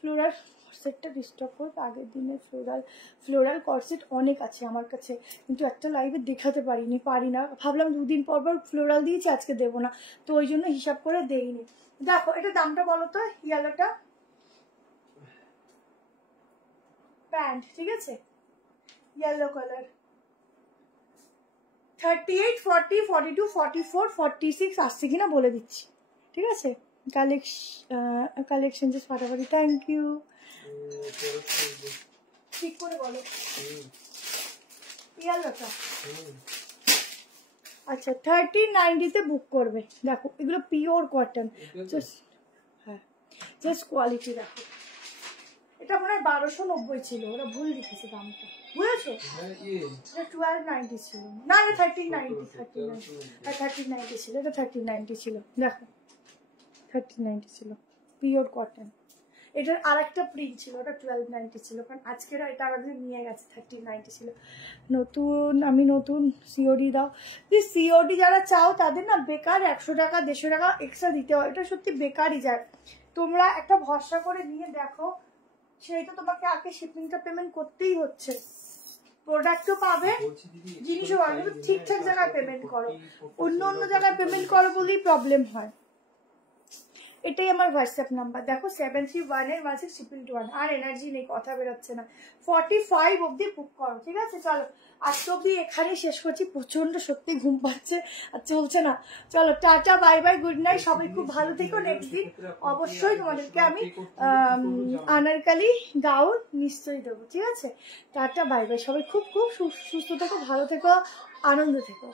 ফ্লোরাল সেটটা ডিস্টার্ব করবে। আগের দিনের ফ্লোরাল কর্সেট অনেক আছে আমার কাছে, কিন্তু একটা লাইভে দেখাতে পারি না, ভাবলাম 2 দিন পর ফ্লোরাল দিয়েছি, আজকে দেবো না, তো ওই জন্য হিসাব করে দেইনি। দেখো এটা দামটা বলো তো, ইয়েলোটা প্যান্ট, ঠিক আছে, येलो कलर 38, 40, 42, 44, 46 আসছে কিনা বলে দিচ্ছি, ঠিক আছে। কালেকশন জাস্ট ফাটাফাটি, থ্যাংক ইউ, ঠিক করে বলো। ইয়েলোটা আচ্ছা 1390 বুক করবে। দেখো এগুলো পিওর কটন, হ্যাঁ জাস্ট কোয়ালিটি দেখো। এটা মনে হয় 1290 ছিল, ওরা ভুল লিখেছে দামটা, বুঝেছো। 1290 ছিল, না 1390 ছিল, এটা 1390 ছিল, দেখো 1390 ছিল, পিওর কটন। এটার আরেকটা প্রিন্ট ছিল, ওটা 1290 ছিল, কারণ আজকের এটা আমাদের নিয়ে গেছে, 1390 ছিল। আমি নতুন সিওডি দাও, সিওডি যারা চাও তাদের না বেকার 100 টাকা 150 টাকা এক্সট্রা দিতে হয়, এটা সত্যি বেকারই যায়। তোমরা একটা ভরসা করে নিয়ে দেখো, সেই তো তোমাকে আগে শিপিংটা পেমেন্ট করতেই হচ্ছে, প্রোডাক্টও পাবে, জিনিসও পাবে, ঠিকঠাক জায়গায় পেমেন্ট করো, অন্য জায়গায় পেমেন্ট করো বলেই প্রবলেম হয়। এটাই আমার হোয়াটসঅ্যাপ নাম্বার, দেখো 7311611, আর এনার্জি নেই, কথা বেরোচ্ছে না, 45 অব্দি বুক করো, ঠিক আছে। চলো আজকে অব্দি এখানেই শেষ করছি, প্রচন্ড সত্যি ঘুম পাচ্ছে আর চলছে না। চলো tata, bye bye, good night, সবাই খুব ভালো থেকো। নেক্সট দিন অবশ্যই তোমাদেরকে আমি আনারকালি গাউন নিশ্চয়ই দেবো, ঠিক আছে। টাটা, বাই বাই, সবাই খুব খুব সুস্থ থেকো, ভালো থেকো, আনন্দ থেকো।